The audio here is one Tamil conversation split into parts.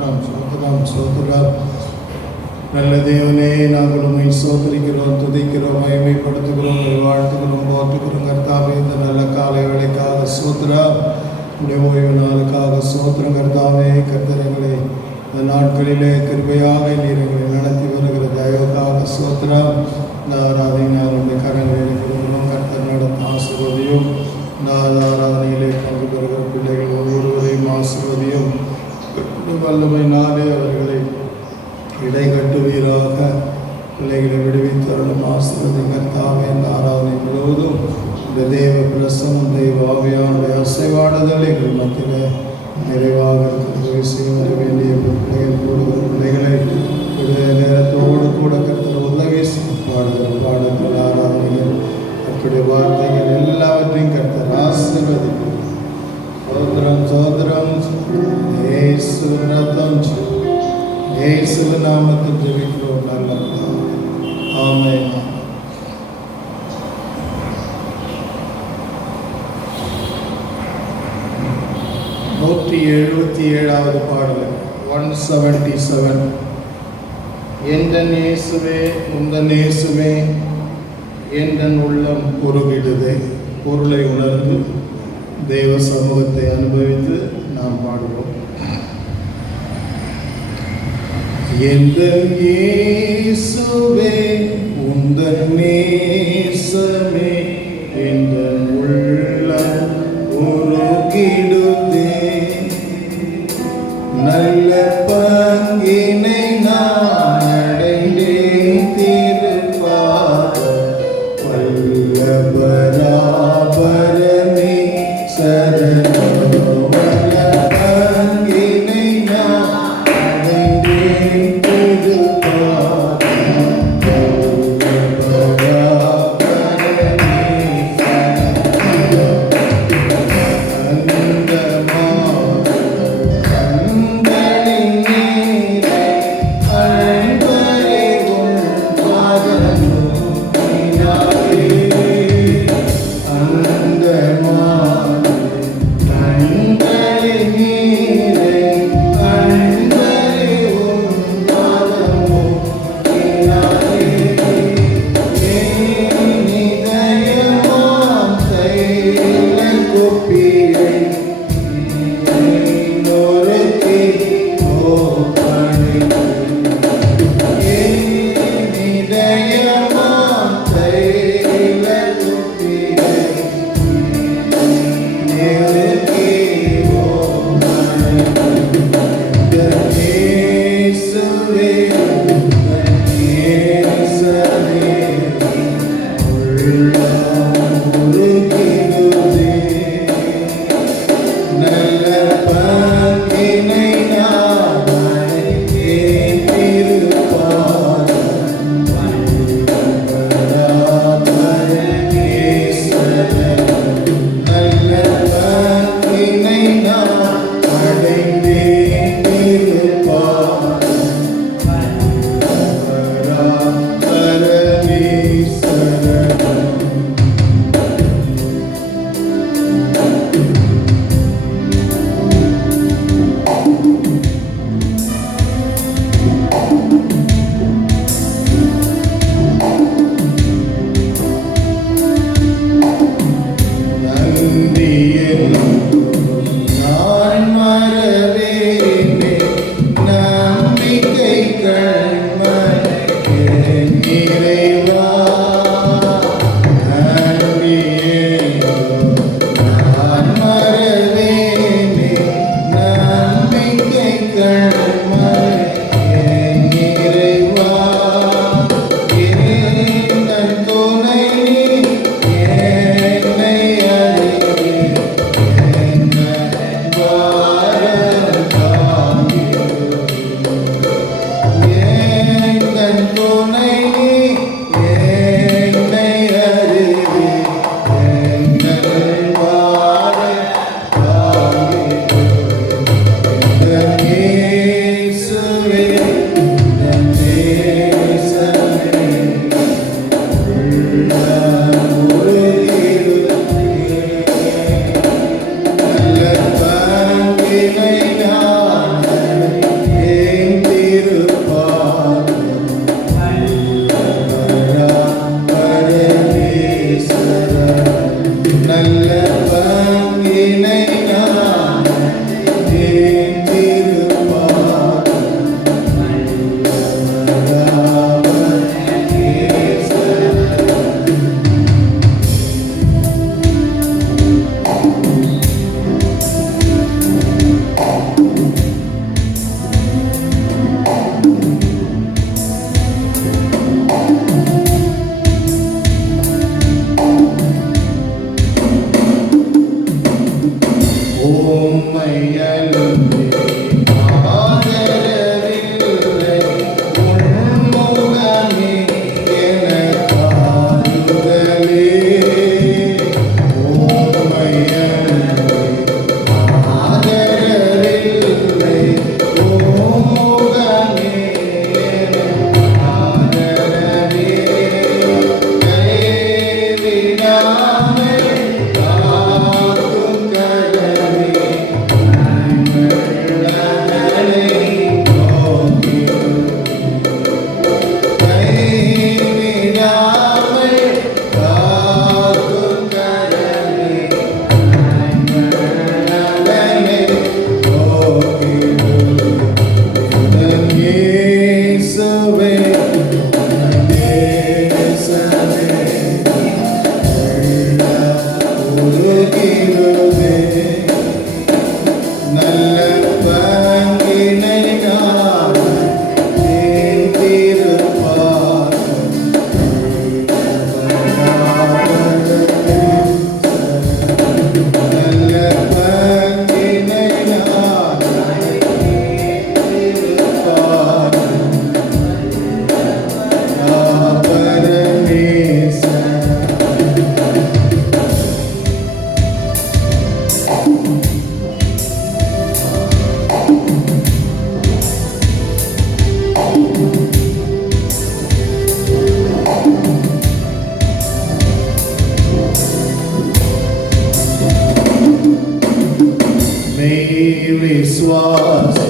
சோதரம் சோதரம் சோதரம். நல்ல தேவனே, நாங்கள் உண்மை சோதரிக்கிறோம், துதிக்கிறோம், மகிமைப்படுத்துகிறோம், வாழ்த்துகிறோம், போற்றுகிறோம். கர்த்தாவே, இந்த நல்ல காலை வேளைக்காக சோதரம், ஓய்வு நாளுக்காக சோதரம். கர்த்தாவே, கர்த்தரங்களை இந்த நாட்களிலே கிருபையாக நீர் எங்களை நடத்தி வருகிற தயவுக்காக சோதரம். இந்த ஆராதனை கரங்களை இருக்கிறோம். கர்த்தர் நடத்த ஆசீர்வதியும். இந்த ஆராதனையிலே பங்கு பெறுகிற பிள்ளைகள் ஒவ்வொருவரையும் ஆசீர்வதியும். வல்லமை நாளே அவர்களை இடை கட்டுவீராக. பிள்ளைகளை விடுவித்தருளும் ஆசீர்வதி. கர்த்தாவே, இந்த ஆராதனை முழுவதும் இந்த தேவ பிரசனம், தெய்வ ஆவியானுடைய அசைவாடுதல் எங்கள் மத்தியில் நிறைவாக செய்ய வேண்டிய பிள்ளைகள் கூடுகிற பிள்ளைகளை விடுதலை நேரத்தோடு கூட கர்த்தர் உதவி பாடுகிற பாடல்கள், ஆராதனைகள், கர்த்தருடைய வார்த்தைகள் எல்லாவற்றையும் கர்த்தர் ஆசீர்வதிக்கும். சோதரம் சோதரம். இயேசு ரத்தம், இயேசு நாமத்தில் ஜெபிக்கிறோம் நல்ல ஆமென். நூற்றி 77வது பாடல் 177. எந்தன் இயேசுவே, உந்தன் இயேசுவே, எந்தன் உள்ளம் பொருகிடுதே. பொருளை உணர்ந்து தெய்வ சமூகத்தை அனுபவித்து நாம் பாடுவோம். எந்தன் இயேசுவே, உந்தன் நேசமே, எந்தன் உள்ளம் உருகிடுதே. நல்ல பங்கினை நான் அடைந்தேன் திருப்பாத வல்லபராபரமே சரணோ. நல்ல பங்கினை நான் அடைந்தேன் திருப்பாத வல்லபராபரமே சரணோ. विश्वास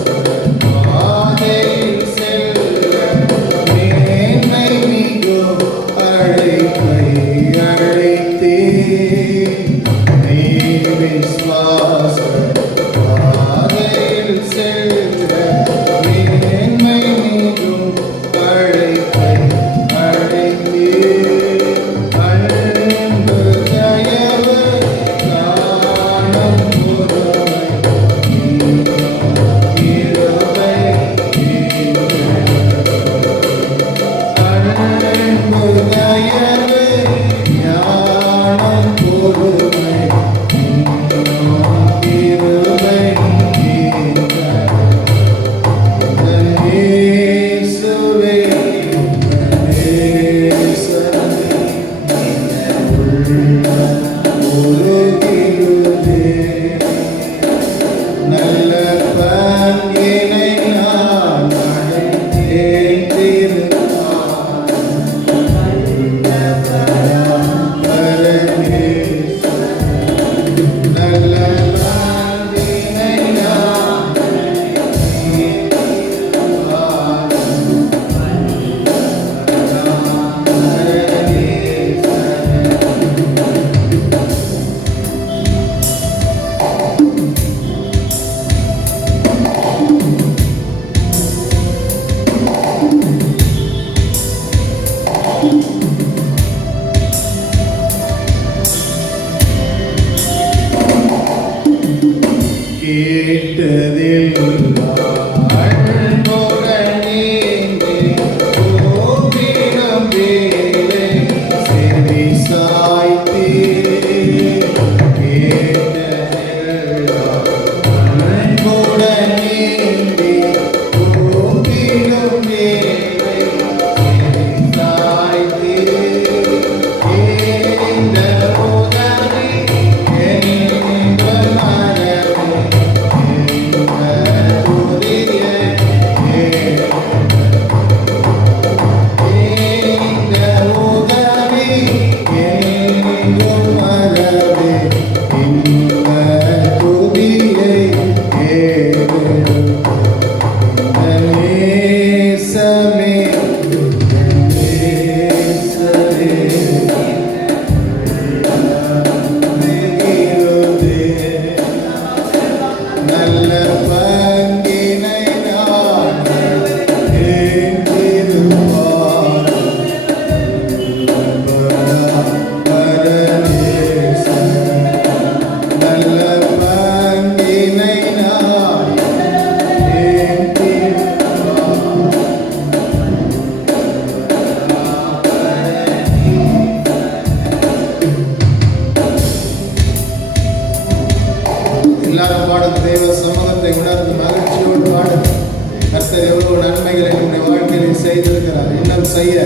செய்ய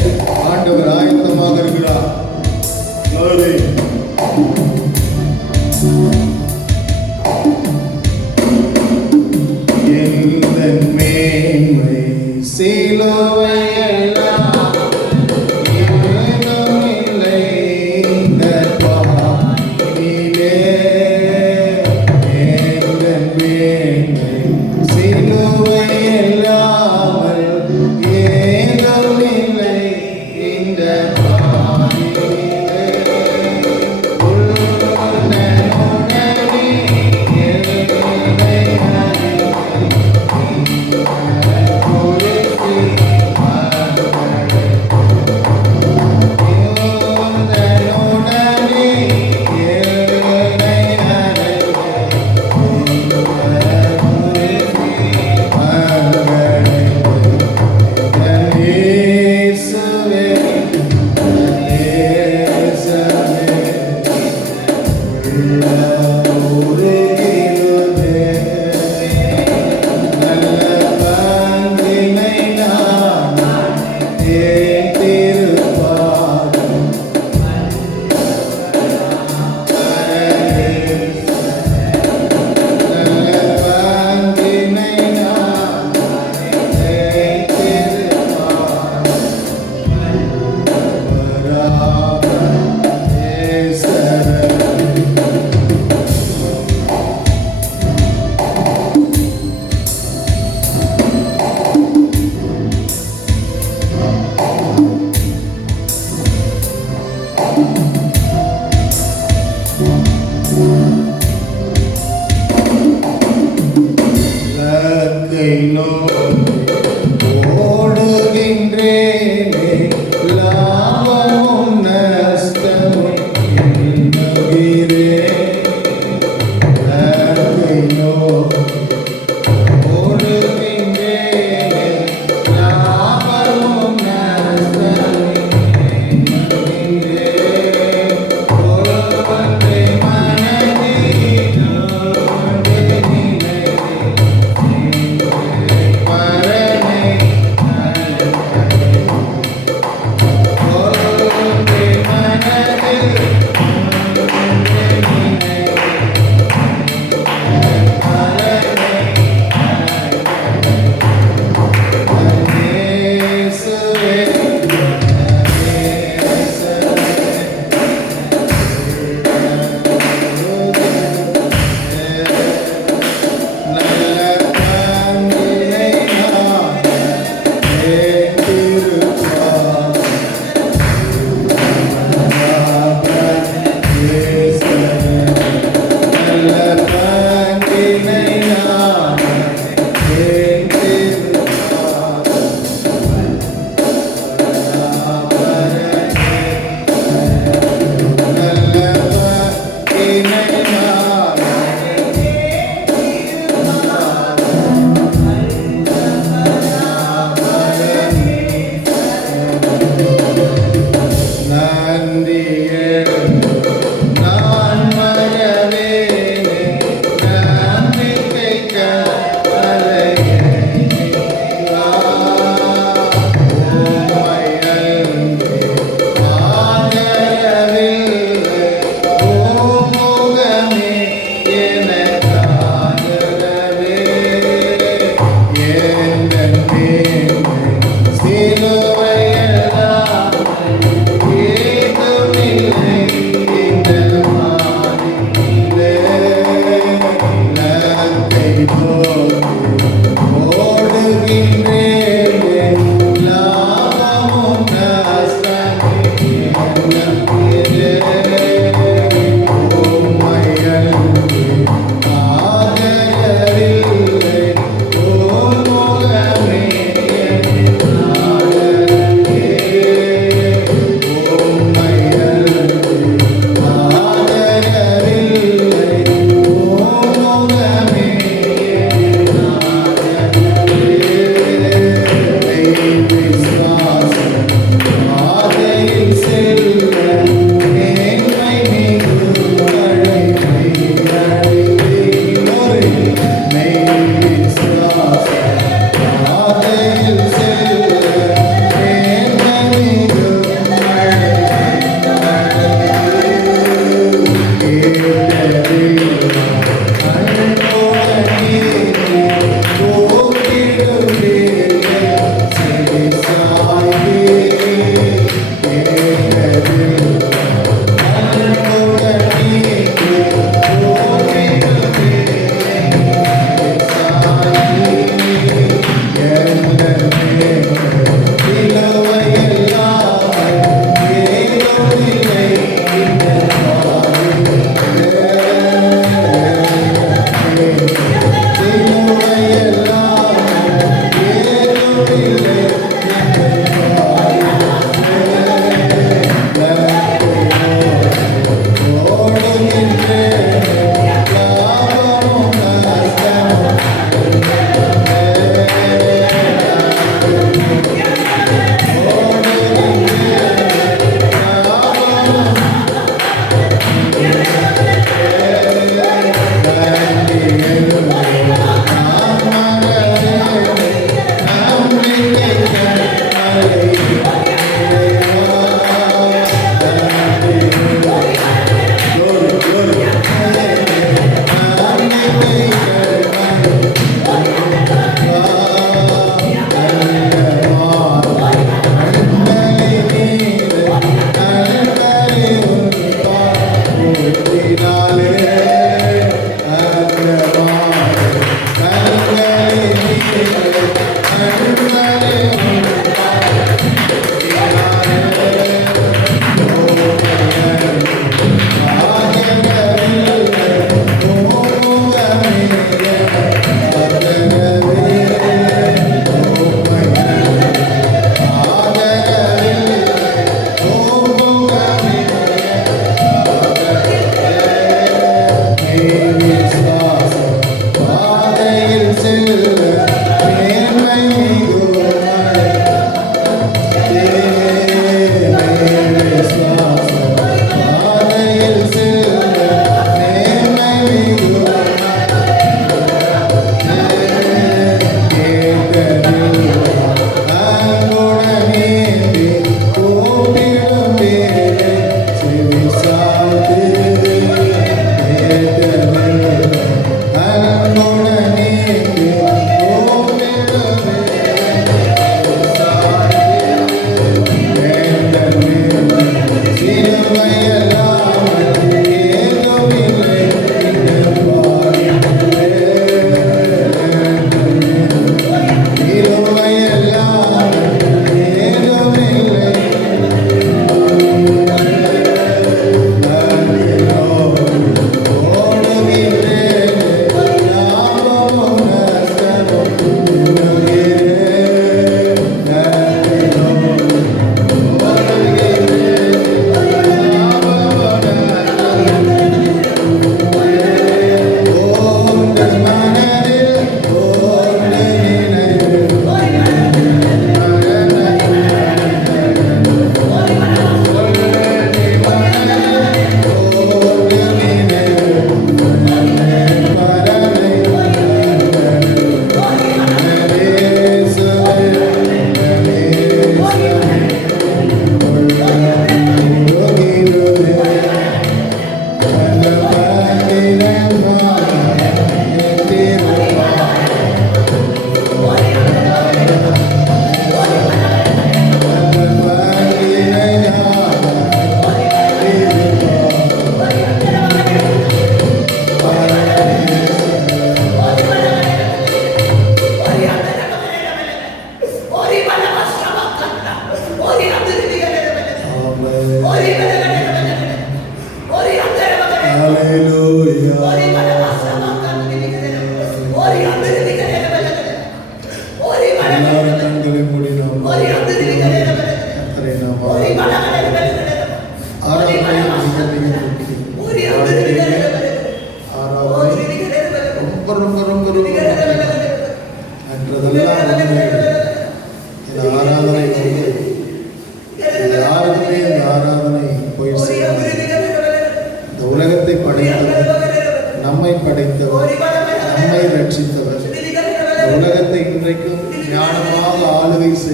ஆண்டவர் ஆயத்தமாக இருக்கிறார். எந்தன் மேன்மை சிலுவை எல்லாம் ஏதும் இல்லை இந்த ஓடுகின்றேனே லாபமும் நஷ்டமும் எண்ணுகிறேன். இலக்கை ஓடுகின்றேனே லாபமும் நஷ்டமும் எண்ணுகிறேன். ஒருவன்றை மனதில் ஒன்று நினைத்தேன்.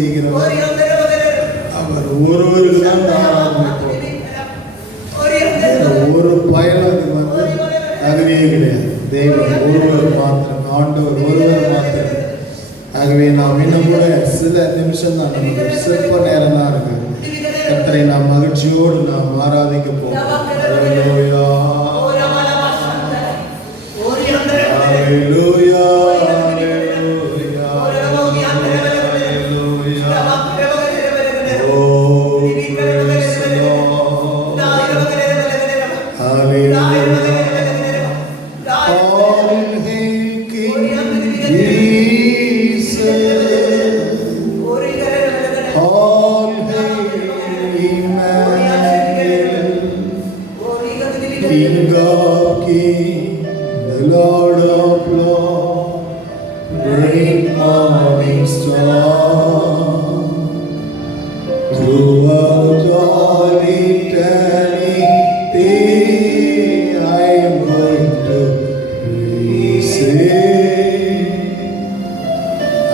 செய்கிறவர். அவர் ஒருவருக்கு தான் தாராளமாக ஒரு பயனும் தகுதியே கிடையாது. தேவன் ஒருவர் மாத்திரம், ஆண்டவர் ஒருவர் மாத்திரம். ஆகவே நாம் இன்னும் கூட சில நிமிஷம் தான், நமக்கு சிற்ப நேரம் தான் இருக்கு. கர்த்தரை நாம் மகிழ்ச்சியோடு நாம் ஆராதிக்க போகிறோம். ஹல்லேலூயா, ஹல்லேலூயா, King of kings, the Lord of lords, great morning star. Throughout all eternity, I am going to praise Him,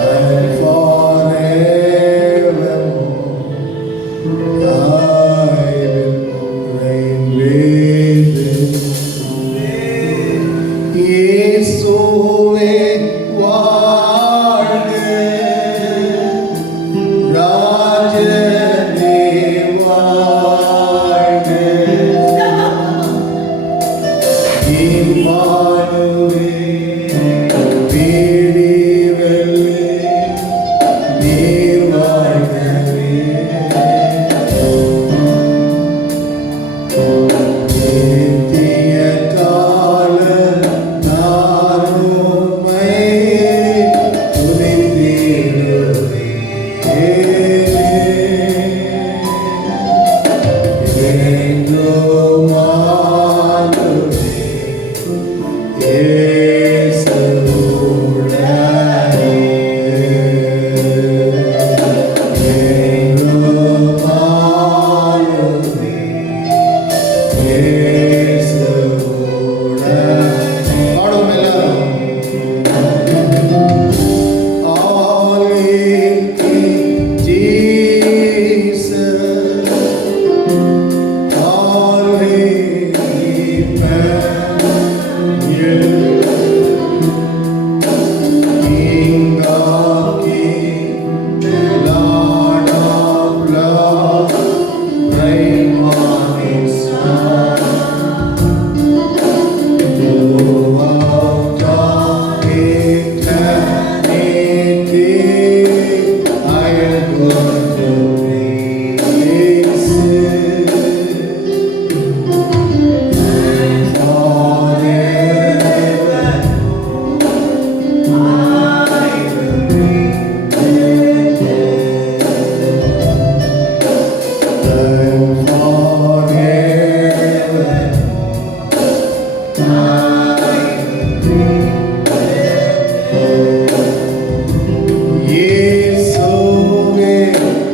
and forevermore I will reign with Him. இயேசுவே வாழ்க, ராஜனே வாழ்க, இம்மானுவேல் பிடிவெள்ளே நீர் வாழ்கவே. நித்திய கால நான் உம்மை துதித்திடுவேன். என்றும் ஆண்டவரே, இயேசுவுடனே. என்றும் ஆண்டவரே, இயேசுவுடனே. பாடுவோம் எல்லாரும். All in King Jesus, all in Emmanuel, King of kings, Lord of lords, bright morning star. Throughout all eternity, I am going to praise Him, and forever I will reign with Him, and forever I இயேசுவே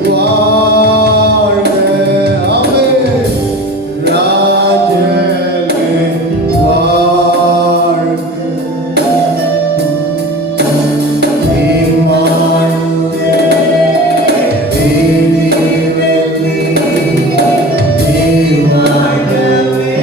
வாழ்க, ஆமென். ராஜனே வாழ்க, இம்மானுவேல் பிடிவெள்ளே நீர் வாழ்கவே.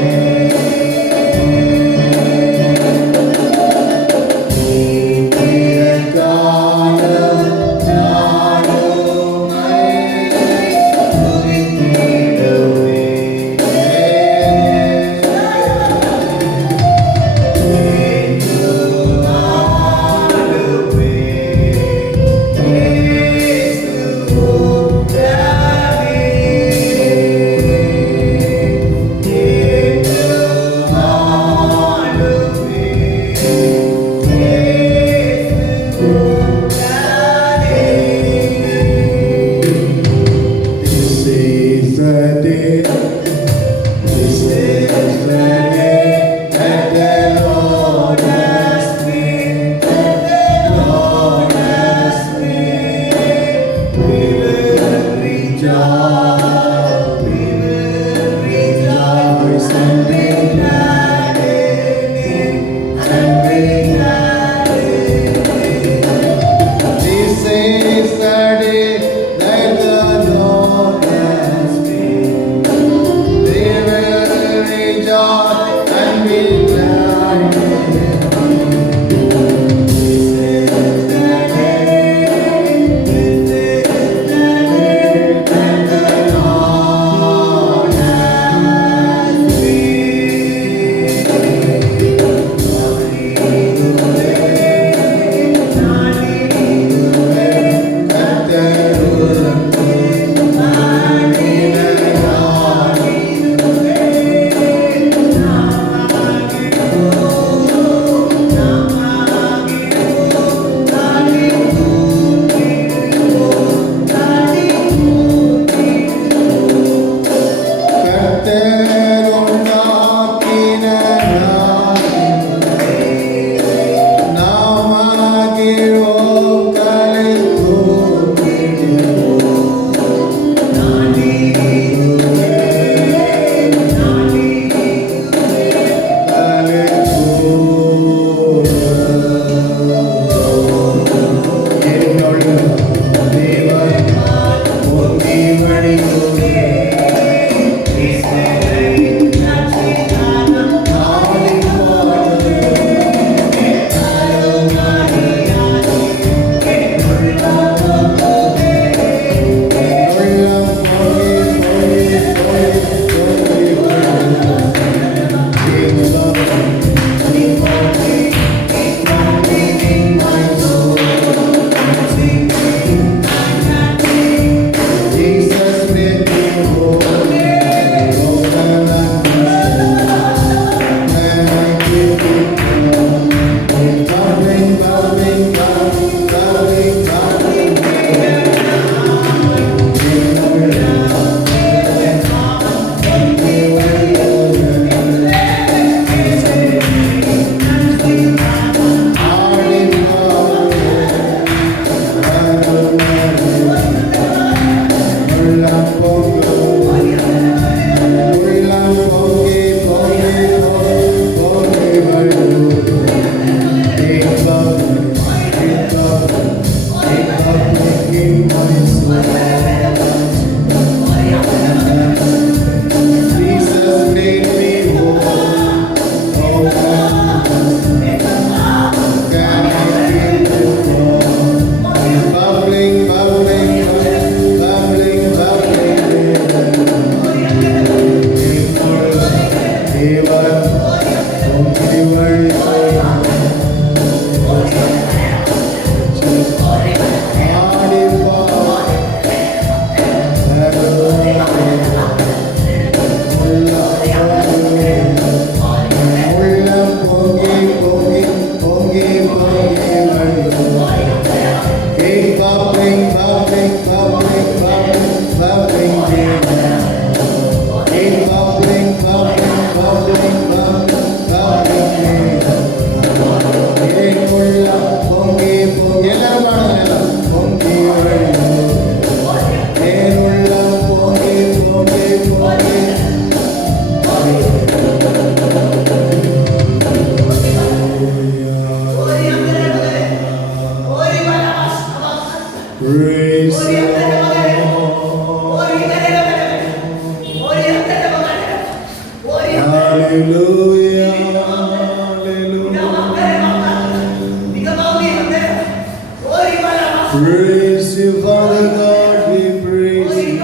Praise you, Father God, we praise you.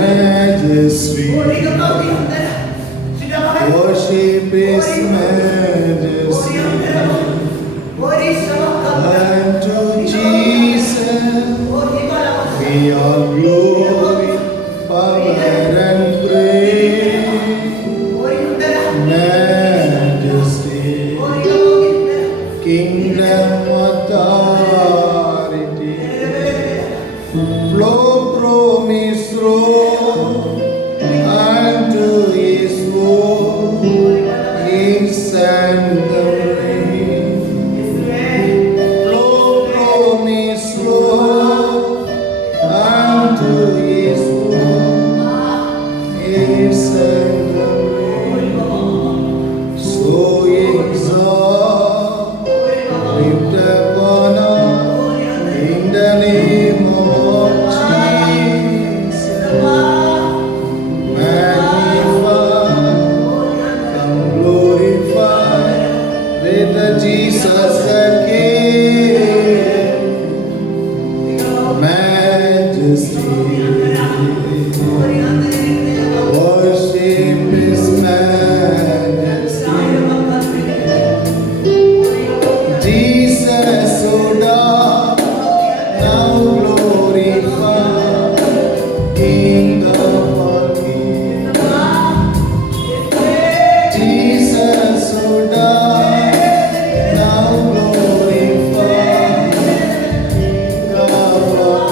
Majesty, worship His majesty. Unto Jesus be all glory, power and praise. Majesty, kingdom, authority, flow from His throne unto His throne, His sanctum reign. Flow from His throne unto His throne, His sanctum reign. So exalt, lift up honor in the name of Jesus. Magnify, come glorify with Jesus the King. Majesty, worship His majesty. Jesus, O God, now glorify, King of all kings. Jesus, O God, now glorify, King of all kings.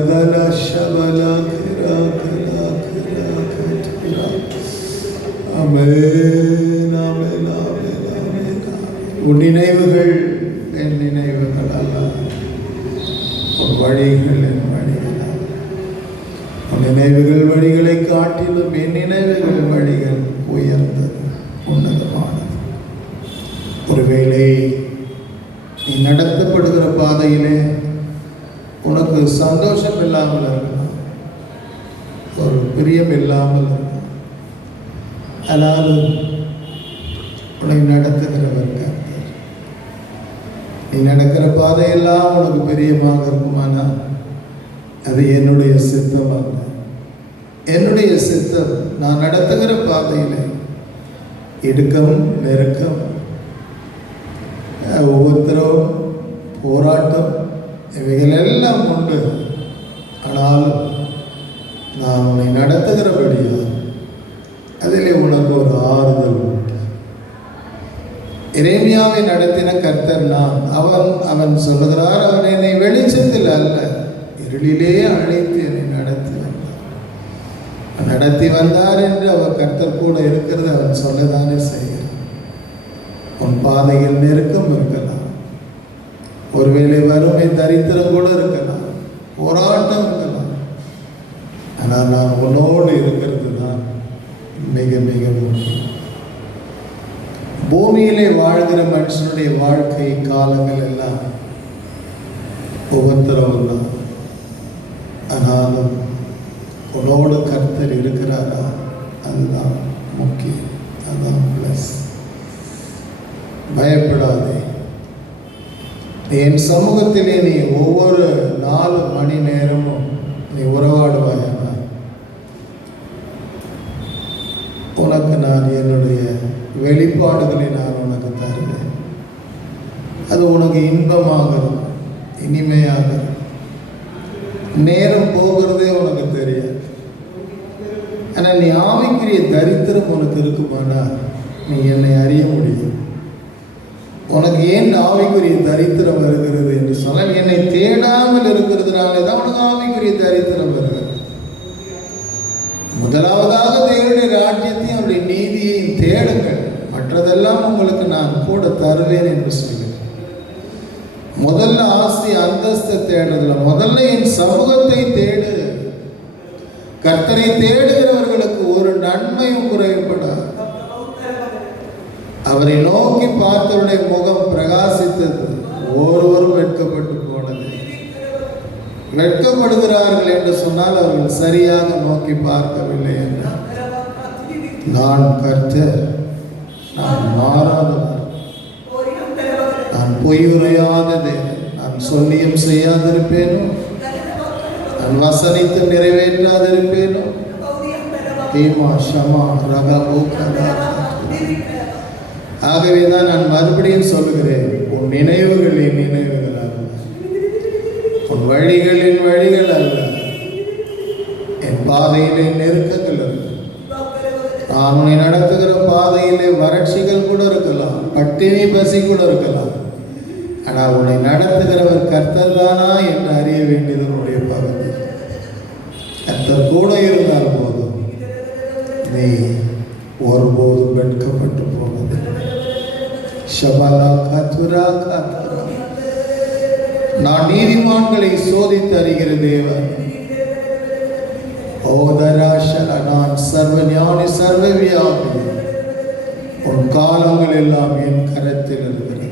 ரகல ஷபல கிரா கிரா கிரா கிரா. ஆமென் ஆமென் ஆமென் ஆமென். உன் நினைவுகள் என் நினைவுகள் அல்ல, உன் வழிகள் என் வழிகள் அல்ல. உன் நினைவுகள் வழிகளை காட்டிலும் என் நினைவுகள் வழிகள் உயர்ந்தது, உன்னதமானது. ஒருவேளை நீ நடத்தப்படுகிற பாதையிலே உனக்கு சந்தோஷம் இல்லாமல் இருக்கலாம், ஒரு பிரியம் இல்லாமல் இருக்கலாம். அதாவது உன்னை நடத்துகிறவர் கர்த்தர். நீ நடக்கிற பாதையெல்லாம் உனக்கு பிரியமாக இருக்குமானால் அது என்னுடைய சித்தம் அல்ல. என்னுடைய சித்தம் நான் நடத்துகிற பாதையில் இடுக்கம், நெருக்கம், ஒவ்வொருத்தரும் போராட்டம், இவைகள் எல்லாம் உண்டு. ஆனாலும் நான் உன்னை நடத்துகிறபடியா அதிலே உனக்கு ஒரு ஆறுதல் உண்டு. எரேமியாவை நடத்தின கர்த்தர் நான். அவன் சொல்லுகிறார், அவன் என்னை வெளிச்சத்தில் அல்ல இருளிலே அழைத்து என்னை நடத்தி வந்தார் என்று அவர் கர்த்தர் கூட இருக்கிறது அவன் சொல்லதானே செய்கிறார். உன் பாதையில் நெருக்கம் இருக்கலாம், ஒருவேளை வறுமை தரித்திரம் கூட இருக்கலாம், போராட்டம் இருக்கலாம். ஆனால் நான் உன்னோடு இருக்கிறது தான் மிக மிக முக்கியம். பூமியிலே வாழ்கிற மனுஷனுடைய வாழ்க்கை காலங்கள் எல்லாம் ஒவ்வொருத்தரும் தான். ஆனாலும் உன்னோடு கர்த்தர் இருக்கிறாரா, அதுதான் முக்கியம், அதுதான் பிளஸ். பயப்படாதே. என் சமூகத்திலே நீ ஒவ்வொரு 4 மணி நேரமும் நீ உறவாடுவாயான உனக்கு நான் என்னுடைய வெளிப்பாடுகளை நான் உனக்கு தருவேன். அது உனக்கு இன்பமாக இருக்கும், இனிமையாக இருக்கும். நேரம் போகிறதே உனக்கு தெரியாது. ஆனால் நீ ஆவிக்குரிய தரித்திரம் உனக்கு இருக்குமானா நீ என்னை அறிய முடியும். உனக்கு ஏன் ஆவிக்குரிய தரித்திரம் வருகிறது என்று சொன்னால், என்னை தேடாமல் இருக்கிறதுனால தான் உனக்கு ஆவிக்குரிய தரித்திரம் வருகிறது. முதலாவதாக தேவனுடைய ராஜ்யத்தையும் அவருடைய நீதியையும் தேடுங்கள், மற்றதெல்லாம் உங்களுக்கு நான் கூட தருவேன் என்று சொல்கிறேன். முதல்ல ஆஸ்தி அந்தஸ்தை தேடுறதுல முதல்ல என் சமூகத்தை தேடு. கர்த்தரை தேடுகிறவர்களுக்கு ஒரு நன்மையும் குறைபடாது. அவரை நோக்கி பார்த்தவருடைய முகம் பிரகாசித்தது, ஒருவரும் வெட்கப்பட்டு போனது. வெட்கப்படுகிறார்கள் என்று சொன்னால் அவர்கள் சரியாக நோக்கி பார்க்கவில்லை என்றார். நான் கர்த்தர், நான் மாறாதவர், நான் பொய்யுரையாத தேவன். நான் சொல்லியும் செய்யாதிருப்பேனோ, நான் வசனித்து நிறைவேற்றாதிருப்பேனோ. தீமா ஷமா ரகபோ கதா. ஆகவேதான் நான் மறுபடியும் சொல்லுகிறேன், உன் நினைவுகள் என் நினைவுகள் அல்ல, உன் வழிகள் என் வழிகள் அல்ல, என் பாதையிலே நெருக்கங்கள் அல்ல. நான் உன்னை நடத்துகிற பாதையிலே வறட்சிகள் கூட இருக்கலாம், பட்டினி பசி கூட இருக்கலாம். ஆனால் உன்னை நடத்துகிறவர் கர்த்தர் தானா என்று அறிய வேண்டியது உன்னுடைய பகுதி. கர்த்தர் கூட இருந்தால் போதும், நீ ஒருபோதும் வெட்கப்பட்டு போவது. நான் நீதிமான்களை சோதித்து அறிகிற தேவன். நான் சர்வ ஞானி, சர்வ வியாபி. உன் காலங்கள் எல்லாம் என் கரத்தில் இருக்கிறது.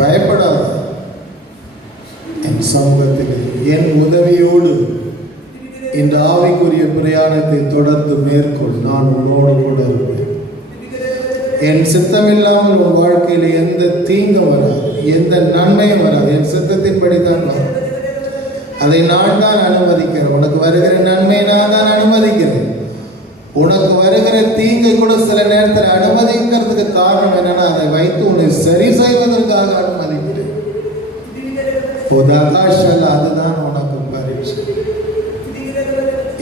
பயப்படாத. என் சமூகத்தில் என் உதவியோடு இந்த ஆவிக்குரிய பிரயாணத்தை தொடர்ந்து மேற்கொள். நான் உன்னோடு கூட இருப்பேன். என் சித்தம் இல்லாமல் உன் வாழ்க்கையில் எந்த தீங்கும் வராது, எந்த நன்மையும் வராது. என் சித்தத்தின்படி தான் வரும். அதை நான் தான் அனுமதிக்கிறேன். உனக்கு வருகிற நன்மையை நான் தான் அனுமதிக்கிறேன். உனக்கு வருகிற தீங்கை கூட சில நேரத்தில் அனுமதிக்கிறதுக்கு காரணம் என்னன்னா, அதை வைத்து உன்னை சரி செய்வதற்காக அனுமதிக்கிறேன். அதுதான் உனக்கு பரீட்சை,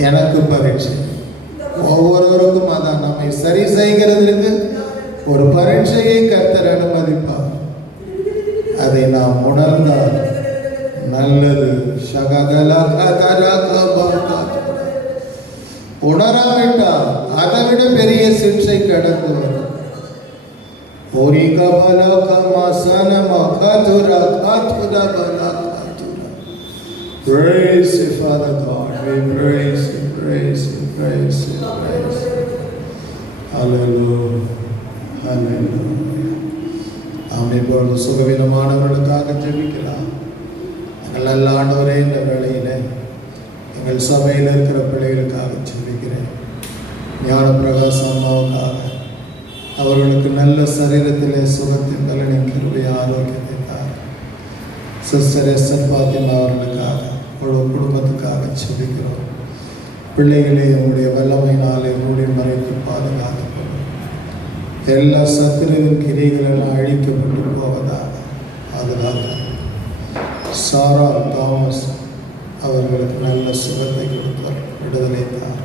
எனக்கு பரீட்சை. ஒவ்வொருவருக்கும் அதான். நம்மை சரி செய்கிறதுக்கு ஒரு பரீட்சையை கர்த்தர் அனுமதிப்பார். அதை நாம் உணர்ந்தால் நல்லது. உணராவிட்டால் அதை விட பெரிய சிக்ஷை கடந்து வரும். Praise you, Father God. We praise you, praise you, praise you, praise you. Hallelujah, hallelujah. நாம் இப்பொழுது சுகவீனமானவர்களுக்காக ஜெபிக்கலாம். எங்கள் நல்ல ஆண்டவரே, இந்த வேளையிலே எங்கள் சபையில் இருக்கிற பிள்ளைகளுக்காக ஜெபிக்கிறேன். ஞான பிரகாசம் அம்மாவுக்காக, அவர்களுக்கு நல்ல சரீரத்திலே சுகத்தின் பலனின் கிருபை ஆரோக்கியத்தை தார். சிஸ்டர் எஸ்என் பாத்திமா அவர்களுக்காக, குடும்பத்துக்காக ஜெபிக்கிறோம். பிள்ளைகளை உங்களுடைய வல்லமையினாலே மூடி மறைத்து பாதுகாத்துக் கொள்ளும். எல்லா சத்துருவின் கிரிகளெல்லாம் அழிக்கப்பட்டு போவதாக பாதுகாத்து. சாரா தாமஸ் அவர்களுக்கு நல்ல சுகத்தை கொடுத்தார், விடுதலை தான்.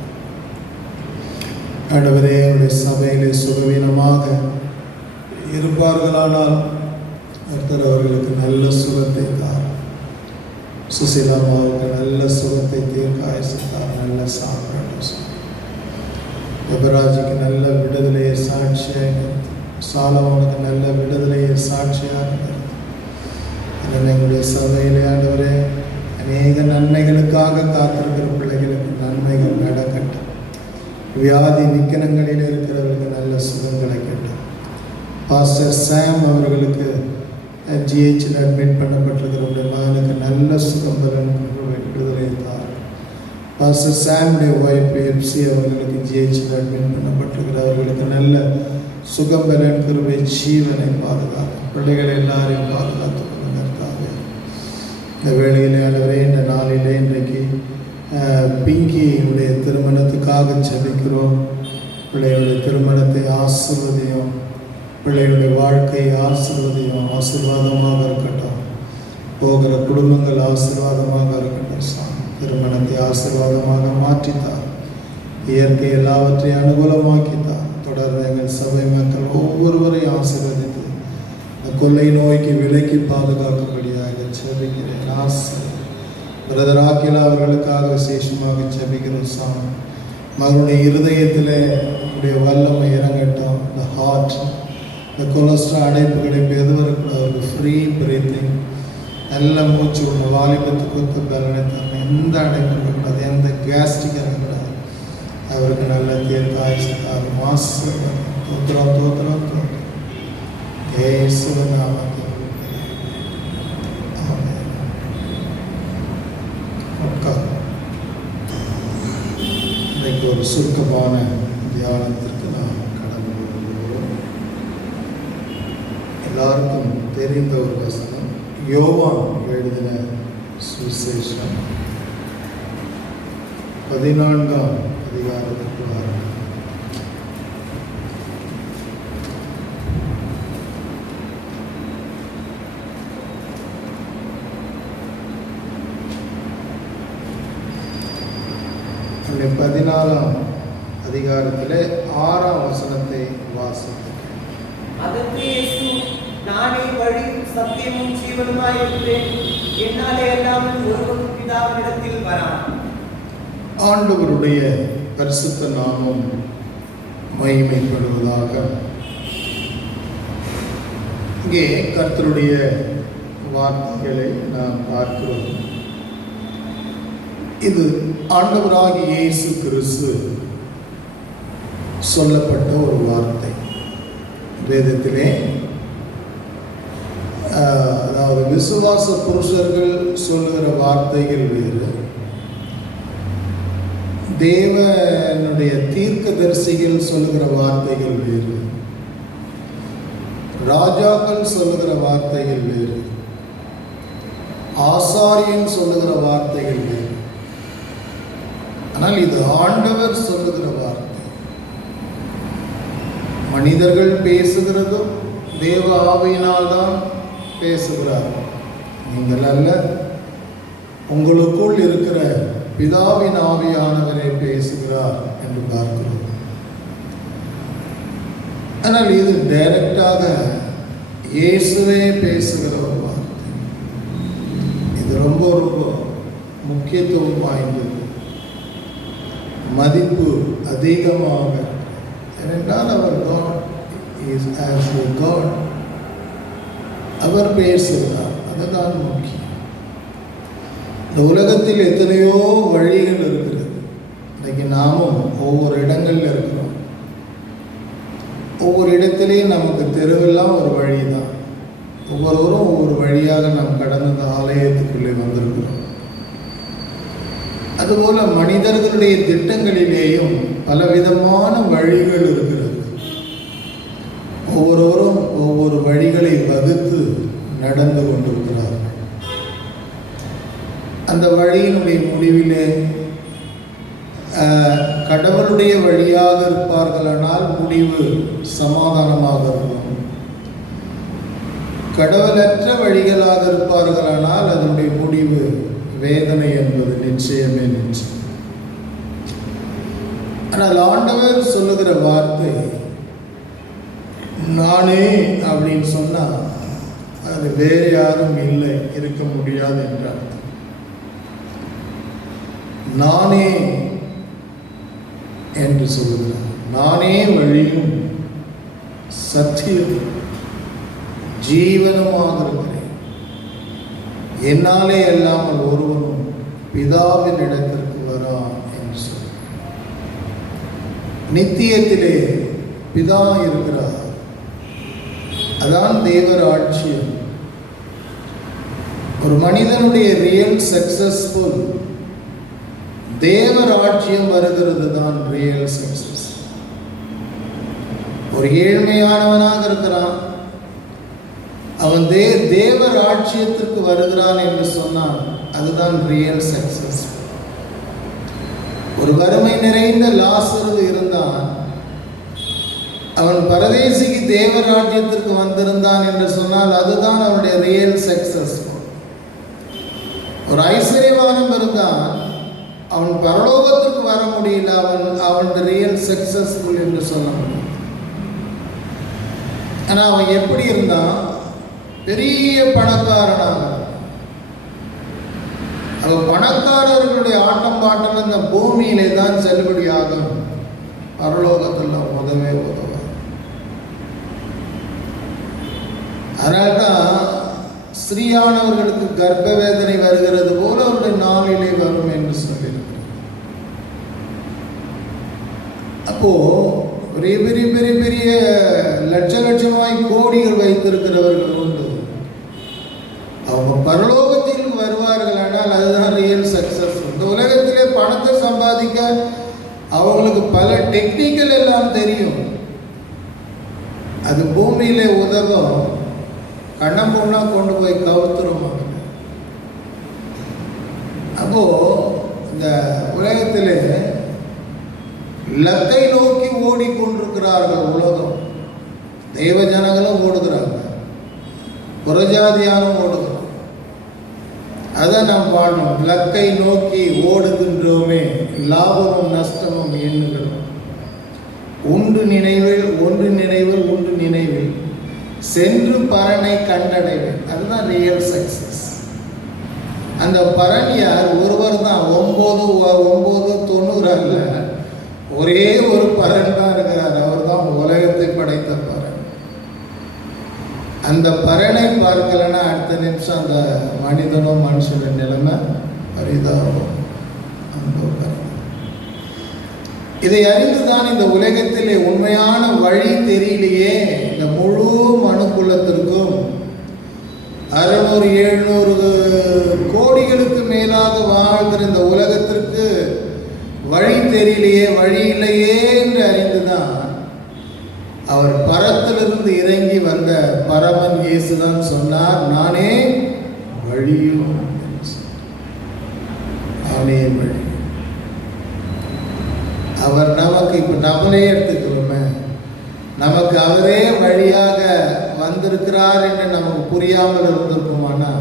ஆண்டவரே, அவருடைய சபையிலே சுகவீனமாக இருப்பார்களானால் கர்த்தர் அவர்களுக்கு நல்ல சுகத்தை தார். சுசிலாமாவுக்கு நல்ல சுகத்தை தீர்க்காயசித்தார், நல்ல சாப்பிட எபராஜிக்கு நல்ல விடுதலையை சாட்சியாக, சாலமோனுக்கு நல்ல விடுதலையை சாட்சியாக. எங்களுடைய சபையிலே ஆண்டவரே, அநேக நன்மைகளுக்காக காத்திருக்கிற பிள்ளைகளுக்கு நன்மைகள் நடக்கட்டும். வியாதி நிக்கனங்களில் இருக்கிறவர்களுக்கு நல்ல சுகங்களை கட்டும். பாஸ்டர் சாம் அவர்களுக்கு ஜிஹெச்சில் அட்மிட் பண்ணப்பட்டிருக்கிற மகனுக்கு நல்ல சுகம் விடுதலை தார். பாஸ்டர் சாமுடைய ஒய்ஃப் எப்சி அவர்களுக்கு ஜிஹெச்சில் அட்மிட் பண்ணப்பட்டிருக்கிறவர்களுக்கு நல்ல சுகம் பலன் கிருபை ஜீவனை பாதுகாக்கும். பிள்ளைகளை எல்லாரையும் பாதுகாத்து கொள்ளுங்கிறதாவே இந்த வேளையிலே ஆண்டவரே, இந்த நாளிலே இன்றைக்கு பிங்கியுடைய திருமணத்துக்காக ஜெபிக்கிறோம். பிள்ளைகளுடைய திருமணத்தை ஆசீர்வதியும், பிள்ளைகளுடைய வாழ்க்கையை ஆசீர்வதியும். ஆசீர்வாதமாக இருக்கட்டும். போகிற குடும்பங்கள் ஆசீர்வாதமாக இருக்கட்டும். திருமணத்தை ஆசீர்வாதமாக மாற்றித்தார். இயற்கை எல்லாவற்றையும் அனுகூலமாக்கித்தார். தொடர்ந்து எங்கள் சபை மக்கள் ஒவ்வொருவரையும் ஆசீர்வதித்து இந்த கொள்ளை நோய்க்கு விலைக்கு பாதுகாக்கும்படியாக ஜெபிக்கிறேன். பிரதர் ஆக்கிலா அவர்களுக்காக விசேஷமாக ஜெபிக்கிறோம். சாமி, மகனுடைய இருதயத்திலே உடைய வல்லமை இறங்கட்டும். இந்த ஹார்ட், இந்த கொலஸ்ட்ரால் அடைப்புகளை எதுவரைக்கும் அவருக்கு ஃப்ரீ பிரீத்திங், நல்ல மூச்சு ஒன்று வாலிபத்துக்கு ஒத்து பலனை தரணும். எந்த அடைப்பு கூடாது, எந்த கேஸ்ட்ரிக் இருக்கக்கூடாது. அவருக்கு நல்ல தீர்க்க ஆயுஷத்தார். மாசம் தோத்திரம் தோத்திரம் தோத்திரம் ஏசுவநாமத்தில். இன்றைக்கு ஒரு சுருக்கமான தியானத்திற்கு நாம் கடந்து வருகிறோம். எல்லாருக்கும் தெரிந்த ஒரு வசனம், யோவான் எழுதின சுவிசேஷம் 14ஆம் அதிகாரத்துக்கு வாருங்கள். அந்த 14ஆம் அதிகாரத்திலே 6ஆம் வசனத்தை வாசிக்கிறேன். அதற்கு இயேசு, நானே வழி சத்தியமும் ஜீவனுமாய் இருக்கிறேன், என்னாலே அல்லாமல் ஒருவரும் பிதாவினிடத்தில் வரான். ஆண்டவருடைய பரிசுத்த நாமம் மகிமைப்படுவதாக. இங்கே கர்த்தருடைய வார்த்தைகளை நாம் பார்க்கிறோம். இது ஆண்டவராகிய இயேசு கிறிஸ்து சொல்லப்பட்ட ஒரு வார்த்தை. வேதத்திலே அதாவது விசுவாச புருஷர்கள் சொல்லுகிற வார்த்தைகள் வேறு, தேவனுடைய தீர்க்கதரிசிகள் சொல்லுகிற வார்த்தைகள் வேறு, ராஜாக்கள் சொல்லுகிற வார்த்தைகள் வேறு, ஆசாரியன் சொல்லுகிற வார்த்தைகள் வேறு. ஆனால் இது ஆண்டவர் சொல்லுகிற வார்த்தை. மனிதர்கள் பேசுகிறதும் தேவ ஆவியினால் தான் பேசுகிறார்கள். நீங்கள் அல்ல, உங்களுக்குள் இருக்கிற பிதாவின் ஆவியானவரே பேசுகிறார் என்று பார்க்கிறோம். ஆனால் இது டைரக்டாக இயேசுவே பேசுகிற ஒரு வார்த்தை. இது ரொம்ப ரொம்ப முக்கியத்துவம் வாய்ந்தது, மதிப்பு அதிகமாக. ஏனென்றால் அவர் God is as a God. அவர் பேசுகிறார், அதுதான் முக்கியம். இந்த உலகத்தில் எத்தனையோ வழிகள் இருக்கிறது. இன்னைக்கு நாமும் ஒவ்வொரு இடங்களில் இருக்கிறோம். ஒவ்வொரு இடத்திலையும் நமக்கு தெருவெல்லாம் ஒரு வழி தான். ஒவ்வொருவரும் ஒவ்வொரு வழியாக நாம் கடந்த இந்த ஆலயத்துக்குள்ளே வந்திருக்கிறோம். அதுபோல மனிதர்களுடைய திட்டங்களிலேயும் பலவிதமான வழிகள் இருக்கிறது. ஒவ்வொருவரும் ஒவ்வொரு வழிகளை வகுத்து நடந்து கொண்டிருக்கிறார்கள். அந்த வழியினுடைய முடிவிலே கடவுளுடைய வழியாக இருப்பார்களானால் முடிவு சமாதானமாக இருக்கும். கடவுளற்ற வழிகளாக இருப்பார்களானால் அதனுடைய முடிவு வேதனை என்பது நிச்சயமே நிச்சயம். ஆனால் ஆண்டவர் சொல்லுகிற வார்த்தை நானே அப்படின்னு சொன்னால் அது வேறு யாரும் இல்லை, இருக்க முடியாது என்றார். நானே என்று சொல்லுகிறார். நானே வழியும் சத்தியம் ஜீவனமாக இருக்கிறேன். என்னாலே அல்லாமல் ஒருவனும் பிதாவின் இடத்திற்கு வரான் என்று சொல்ல. நித்தியத்திலே பிதா இருக்கிறார். அதான் தேவர் ஆட்சியம். ஒரு மனிதனுடைய ரியல் சக்சஸ்ஃபுல் தேவர் ஆட்சியம் வருகிறது தான் ரியல் சக்சஸ். ஒரு ஏழ்மையானவனாக இருக்கிறான், அவன் தேவர் ஆட்சியத்திற்கு வருகிறான் என்று சொன்னான், அதுதான் ரியல் சக்சஸ். ஒரு வறுமை நிறைந்த லாசரு இருந்தான், அவன் பரதேசிக்கு தேவர் ராஜ்யத்திற்கு வந்திருந்தான் என்று சொன்னால் அதுதான் அவனுடைய ரியல் சக்சஸ். ஒரு ஐஸ்வர்யவானம் இருந்தான், அவன் பரலோகத்திற்கு வர முடியல, அவன் ரியல் சக்சஸ்ஃபுல் என்று சொல்ல முடியும். ஆனால் அவன் எப்படி இருந்தான்? பெரிய பணக்காரனாக. அவன் பணக்காரர்களுடைய ஆட்டம் பாட்டம் இந்த பூமியிலே தான் செல்லுபடியாகும், பரலோகத்தில் உதவே உதவ. அதனால்தான் ஸ்ரீயானவர்களுக்கு கர்ப்ப வேதனை வருகிறது போல அவருடைய நாளிலே வரும் என்று சொல்லியிருக்கிறார். அப்போ பெரிய பெரிய பெரிய பெரிய லட்ச லட்சமாய் கோடிகள் வைத்திருக்கிறவர்கள் உண்டு. அவங்க பரலோகத்தில் வருவார்கள். ஆனால் அதுதான் ரியல் சக்சஸ். இந்த உலகத்திலே பணத்தை சம்பாதிக்க அவங்களுக்கு பல டெக்னிக்கல் எல்லாம் தெரியும். அது பூமியிலே உதவும், கண்ணம் பொண்ணா கொண்டு போய் கவுத்துருவாங்க. அப்போ இந்த உலகத்திலே லக்கை நோக்கி ஓடிக்கொண்டிருக்கிறார்கள் உலகம். தெய்வ ஜனங்களும் ஓடுகிறாங்க, புறஜாதியானும் ஓடுகிறோம். அதை நாம் பாடணும். லக்கை நோக்கி ஓடுகின்றோமே, லாபமும் நஷ்டமும் எண்ணுகிறோம். ஒன்று நினைவில் ஒன்று நினைவில் ஒன்று நினைவில் சென்று பரனை கண்டடைவேன். அதுதான் ரியல் சக்சஸ். அந்த பரன் யார்? ஒருவர் தான். 990 அல்ல, ஒரே ஒரு பரன் தான் இருக்கிறார். அவர் தான் உலகத்தை படைத்த பரன். அந்த பரனை பார்க்கலன்னா அடுத்த நிமிஷம் அந்த மனிதனும் மனுஷனின் நிலைமை பரிதாபம். இதை அறிந்துதான் இந்த உலகத்திலே உண்மையான வழி தெரியலையே. இந்த முழு மனுக்குலத்திற்கும் 600-700 கோடிகளுக்கு மேலாக வாழ்கிற இந்த உலகத்திற்கு வழி தெரியலையே, வழி இல்லையே என்று அறிந்துதான் அவர் பரத்திலிருந்து இறங்கி வந்த பரமன் இயேசுதான் சொன்னார், நானே வழியும், நானே வழி. அவர் நமக்கு இப்போ நம்மளே எடுத்துக்கிறோமே, நமக்கு அவரே வழியாக வந்திருக்கிறார் என்று நமக்கு புரியாமல் இருந்திருக்குமானா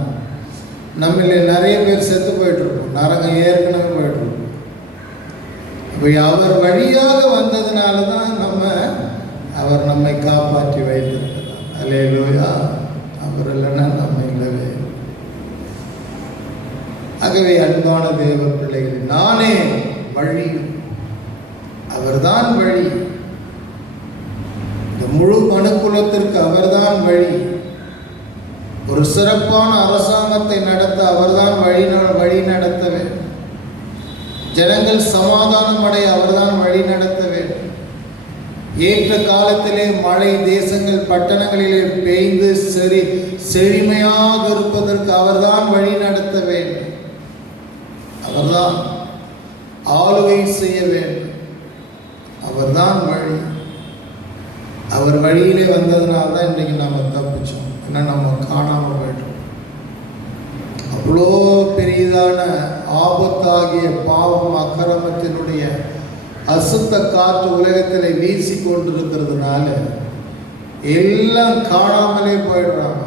நம்மள நிறைய பேர் செத்து போயிட்டுருக்கோம், நரகம் ஏற்கனவே போயிட்டுருக்கோம். இப்போ அவர் வழியாக வந்ததுனால தான் அவர் நம்மை காப்பாற்றி வைத்திருக்கிறார். அல்லேலூயா. அவர் இல்லைன்னா நம்ம இல்லவே. ஆக ஆகவே அன்பான தேவ பிள்ளைகள், நானே வழி, அவர்தான் வழி. இந்த முழு மனுக்குலத்திற்கு அவர்தான் வழி. ஒரு சிறப்பான அரசாங்கத்தை நடத்த அவர்தான் வழி நடத்த வேண்டும். ஜனங்கள் சமாதானம் அடைய அவர்தான் வழி நடத்த வேண்டும். ஏற்ற காலத்திலே மழை தேசங்கள் பட்டணங்களிலே பெய்து செழிமையாக இருப்பதற்கு அவர்தான் வழி நடத்த வேண்டும். அவர்தான் ஆளுகை செய்ய வேண்டும். அவர்தான் வழி. அவர் வழியிலே வந்ததுனால தான் இன்றைக்கு நாம் தப்பிச்சோம். ஏன்னா நம்ம காணாமல் போயிட்டோம். அவ்வளோ பெரியதான ஆபத்தாகிய பாவம் அக்கிரமத்தினுடைய அசுத்த காற்று உலகத்தில் வீசி கொண்டிருக்கிறதுனால எல்லாம் காணாமலே போயிடுறாங்க.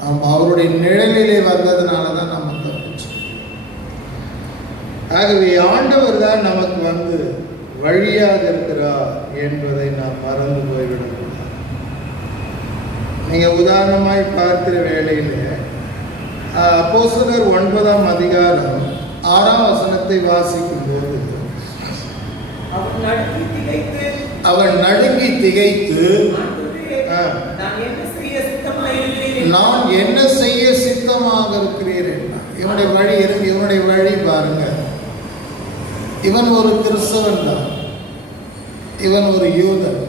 நாம் அவருடைய நிழலிலே வந்ததுனால தான் நம்ம தப்பிச்சோம். ஆகவே ஆண்டவர் தான் நமக்கு வந்து வழியாக இருக்கிறார் என்பதை நாம் மறந்து போய்விடக்கூடாது. நீங்கள் உதாரணமாய் பார்க்கிற வேளையில் அப்போஸ்தலர் 9ஆம் அதிகாரம் 6ஆம் வசனத்தை வாசிக்கும் போது, அவன் நடுங்கி திகைத்து நான் என்ன செய்ய சித்தமாக இருக்கிறேன். இவனுடைய வழி இருக்கு. இவனுடைய வழி பாருங்க. இவன் ஒரு கிறிஸ்தவன் தான். இவன் ஒரு யூதன்.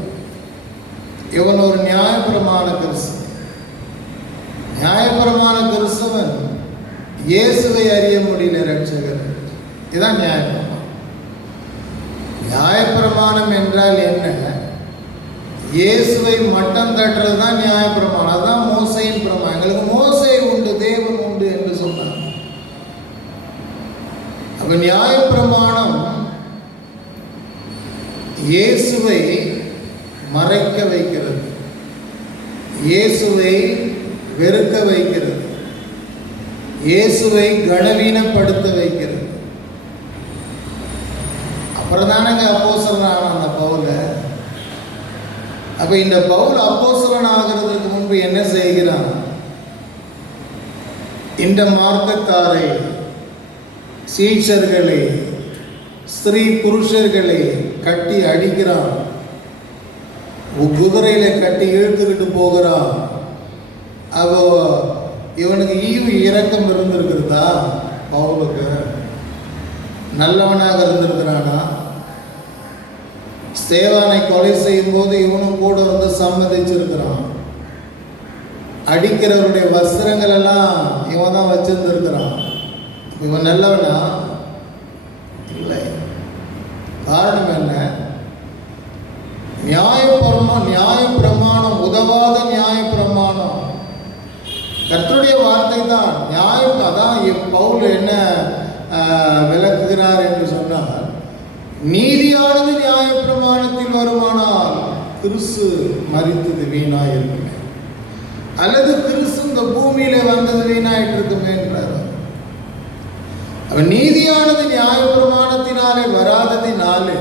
இவன் ஒரு நியாயப்பிரமாண கிறிஸ்தவன். நியாயப்பிரமாண கிறிஸ்தவன் இயேசுவை அறிய முடியல ரட்சகர். இதுதான் நியாயப்பிரமாணம். நியாயப்பிரமாணம் என்றால் என்ன? இயேசுவை மட்டம் தட்டுறது தான் நியாயப்பிரமாணம். அதுதான் மோசையின் பிரமாணம். எங்களுக்கு மோசை உண்டு, தேவன் உண்டு என்று சொன்னார். அப்ப நியாயப்பிரமாணம் இயேசுவை மறைக்க வைக்கிறது, இயேசுவை வெறுக்க வைக்கிறது, இயேசுவை கனவீனப்படுத்த வைக்கிறது. அப்புறம் தானங்க அப்போஸ்தலனான அந்த பவுல. அப்ப இந்த பவுல் அப்போஸ்தலன் ஆகிறதுக்கு முன்பு என்ன செய்கிறான்? இந்த மார்க்கத்தாரை, சீஷர்களை, ஸ்திரீ புருஷர்களை கட்டி அடிக்கிறான். குதிரையில கட்டி இழுத்துக்கிட்டு போகிறான். அவ இவனுக்கு ஈவு இரக்கம் இருந்திருக்கிறதா? பவுலுக்கு நல்லவனாக இருந்திருக்கிறானா? ஸ்தேவானை கொலை செய்யும் போது இவனும் கூட வந்து சம்மதிச்சிருக்கிறான். அடிக்கிறவருடைய வஸ்திரங்கள் எல்லாம் இவன் தான் வச்சிருந்திருக்கிறான். இவன் நல்லவனா? இல்லை. காரணம் என்ன? நியாயப்பிரமாணம் உதவாத நியாயப்பிரமாணம். கர்த்தருடைய வார்த்தை தான் நியாயம். அதான் பவுல் என்ன விளக்குகிறார் என்று சொன்னால், நீதியானது நியாயப்பிரமாணத்தில் வருமானால் கிறிஸ்து மரித்தது வீணாய் இருக்குமே, அல்லது கிறிஸ்து இந்த பூமியில வந்தது வீணாயிட்டு இருக்குமே என்றார். நீதியானது நியாயப்பிரமாணத்தினாலே வராததினாலே,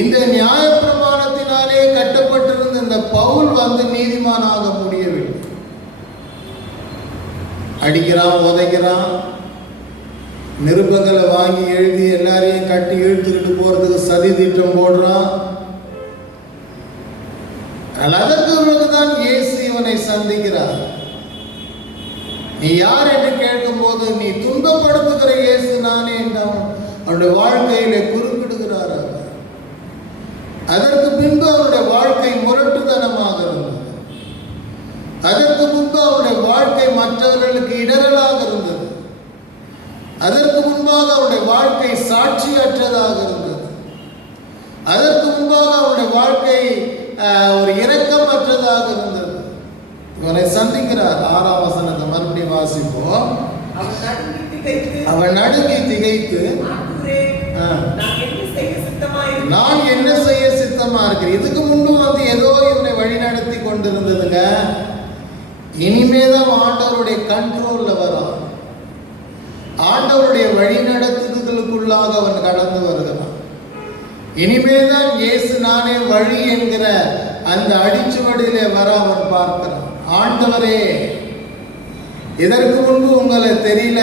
இந்த நியாயப்பிரமாணத்தினாலே கட்டப்பட்டிருந்த இந்த பவுல் வந்து நீதிமானாக முடியவில்லை. அடிக்கிறான், உதைக்கிறான், நிருபங்களை வாங்கி எழுதி எல்லாரையும் கட்டி இழுத்துக்கிட்டு போறதுக்கு சதி திட்டம் போடுறான். அதற்கு பிறகுதான் இயேசு இவனை சந்திக்கிறார். நீ யார் என்று கேட்கும் போது, நீ துன்பப்படுத்துகிற இயேசு நானே என்று அவனுடைய வாழ்க்கையிலே குறுக்கிடுகிறார். அதற்கு பின்பு அவனுடைய வாழ்க்கை முரட்டுத்தனமாக இருந்தது. அதற்கு முன்பு அவனுடைய வாழ்க்கை மற்றவர்களுக்கு இடரலாக இருந்தது. அதற்கு முன்பாக அவனுடைய வாழ்க்கை சாட்சியற்றதாக இருந்தது. அதற்கு முன்பாக அவனுடைய வாழ்க்கை ஒரு இரக்கமற்றதாக இருந்தது. இவனை சந்திக்கிறார். 6ஆம் வசனத்தை மறுபடியும் வாசிப்போம். அவன் நடுங்கி திகைத்து நான் என்ன செய்ய சித்தமா இருக்கிறேன். இதுக்கு முன்பு வந்து ஏதோ இவனை வழி நடத்தி கொண்டிருந்ததுங்க. இனிமேதான் ஆண்டவருடைய கண்ட்ரோல்ல வரான். ஆண்டவருடைய வழி நடத்துதலுக்குள்ளாக அவன் கடந்து வருகிறான். இனிமேதான் இயேசு நானே வழி என்கிற அந்த அடிச்சுவடியிலே வர அவன் பார்க்கிறான். ஆண்டவரே, இதற்கு முன்பு உங்களை தெரியல,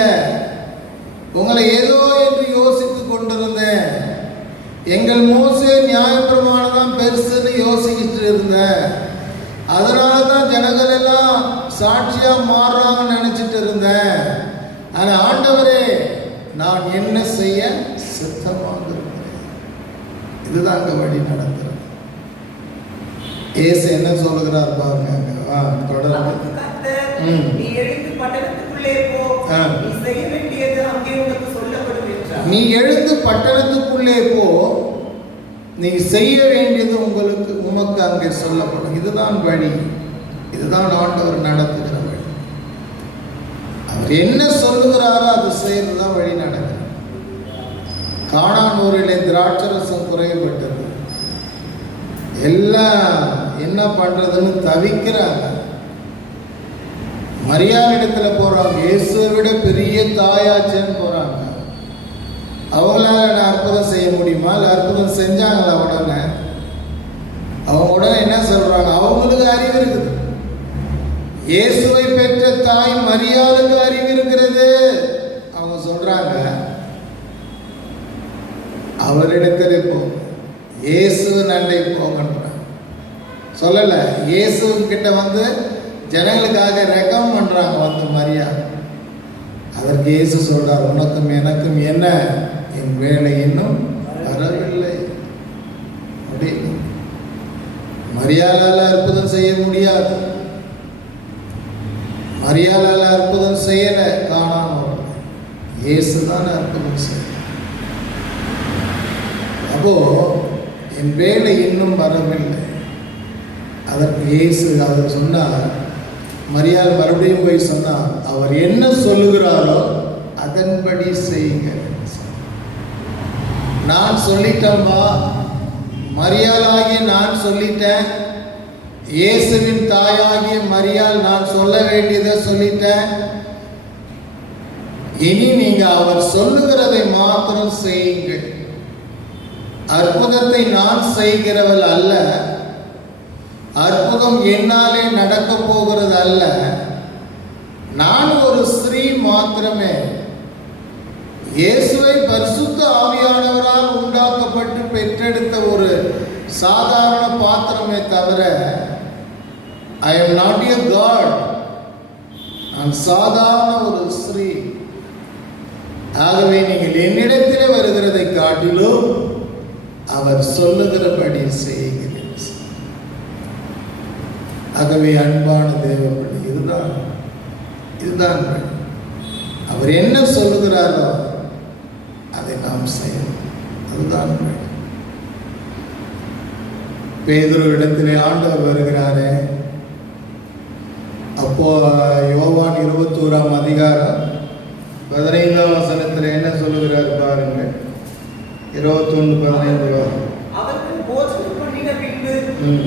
உங்களை ஏதோ என்று யோசித்து கொண்டிருந்தேன். எங்கள் மோசே நியாயப்பிரமாணம் தான் பெருசுன்னு யோசிக்கிட்டு இருந்தேன். அதனால தான் ஜனங்கள் எல்லாம் சாட்சியா மாறுறாங்கன்னு நினைச்சிட்டு இருந்தேன். ஆனால் ஆண்டவரே, நான் என்ன செய்ய சித்தமாக இருக்கிறேன். இதுதான் அங்க வழி நடக்கிறது. ஏசு என்ன சொல்லுகிறார் பாருங்க. தொடர்ந்து நீ எழுந்து பட்டணத்துக்குள்ளே போ, நீ செய்ய வேண்டியது அங்கே உனக்கு சொல்லப்படும் என்றார். நீ எழுந்து பட்டணத்துக்குள்ளே போ, நீ செய்ய வேண்டியது உமக்கு அங்கே சொல்லப்படும். இதுதான் வழி. இதுதான் ஆண்டவர் நடத்துகிற வழி. அவர் என்ன சொல்லுகிறாரோ அது செய்யறதுதான் வழி நடக்கிறது. கானான் ஊரிலே திராட்சரசம் குறைபட்டது. எல்லாம் என்ன பண்றதுன்னு தவிக்கிறாங்க. மரியாள் இடத்துல போறாங்க. இயேசுவை விட பெரிய தாயாச்சேன்னு போறாங்க. அவங்களால அற்புதம் செய்ய முடியுமா? இல்லை அற்புதம் செஞ்சாங்களா? உடனே அவங்க உடனே என்ன சொல்றாங்க? அவங்களுக்கு அறிவு இருக்குது. இயேசுவை பெற்ற தாய் மரியாளுக்கு அறிவு இருக்கிறது. அவங்க சொல்றாங்க, அவரிடத்துல போ, இயேசு நண்டை போங்கன்றாங்க. சொல்லல, இயேசு கிட்ட வந்து ஜனங்களுக்காக ரெக்கம் பண்றாங்க வந்து மரியாள். அதற்கு இயேசு சொல்றார், உனக்கும் எனக்கும் என்ன, என் வேலை இன்னும் வரவில்லை. மரியாளால அற்புதம் செய்ய முடியாது. மரியாளால அற்புதம் செய்யல. காணாம இயேசு தான் அற்புதம் செய்ய. அப்போ என் வேலை இன்னும் வரவில்லை. அதற்கு இயேசு அதை சொன்னார். மரியாள் மறுபடியும் போய் சொன்னார், அவர் என்ன சொல்லுகிறாரோ அதன்படி செய்யுங்க. நான் சொல்லிட்டேன்பா, மரியாளாகிய நான் சொல்லிட்டேன். இயேசுவின் தாயாகிய மரியாள் நான் சொல்ல வேண்டியதை சொல்லிட்டேன். இனி நீங்க அவர் சொல்லுகிறதை மாத்திரம் செய்யுங்கள். அற்புதத்தை நான் செய்கிறவள் அல்ல, அற்புதம் என்னாலே நடக்க போகிறது அல்ல. நான் ஒரு ஸ்திரீ மாத்திரமே. இயேசுவை பரிசுத்த ஆவியானவரால் உண்டாக்கப்பட்டு பெற்றெடுத்த ஒரு சாதாரண பாத்திரமே தவிர, I am not a god. நான் சாதாரண ஒரு ஸ்திரீ. ஆகவே நீங்கள் என்னிடத்திலே வருகிறதை காட்டிலும் அவர் சொல்லுகிறபடி செய்கிறேன். ஆகவே அன்பான தேவப்படி இதுதான் அவர் என்ன சொல்லுகிறாரோ அதை நாம் செய்யணும். அதுதான் பேதுரு இடத்திலே ஆண்டவர் வருகிறாரே. அப்போ யோவான் 21ஆம் அதிகாரம் 15ஆம் வசனத்தில் என்ன சொல்லுகிறார் பாருங்க. 21:15. அவர்கள் போஜனம் பண்ணின பின்பு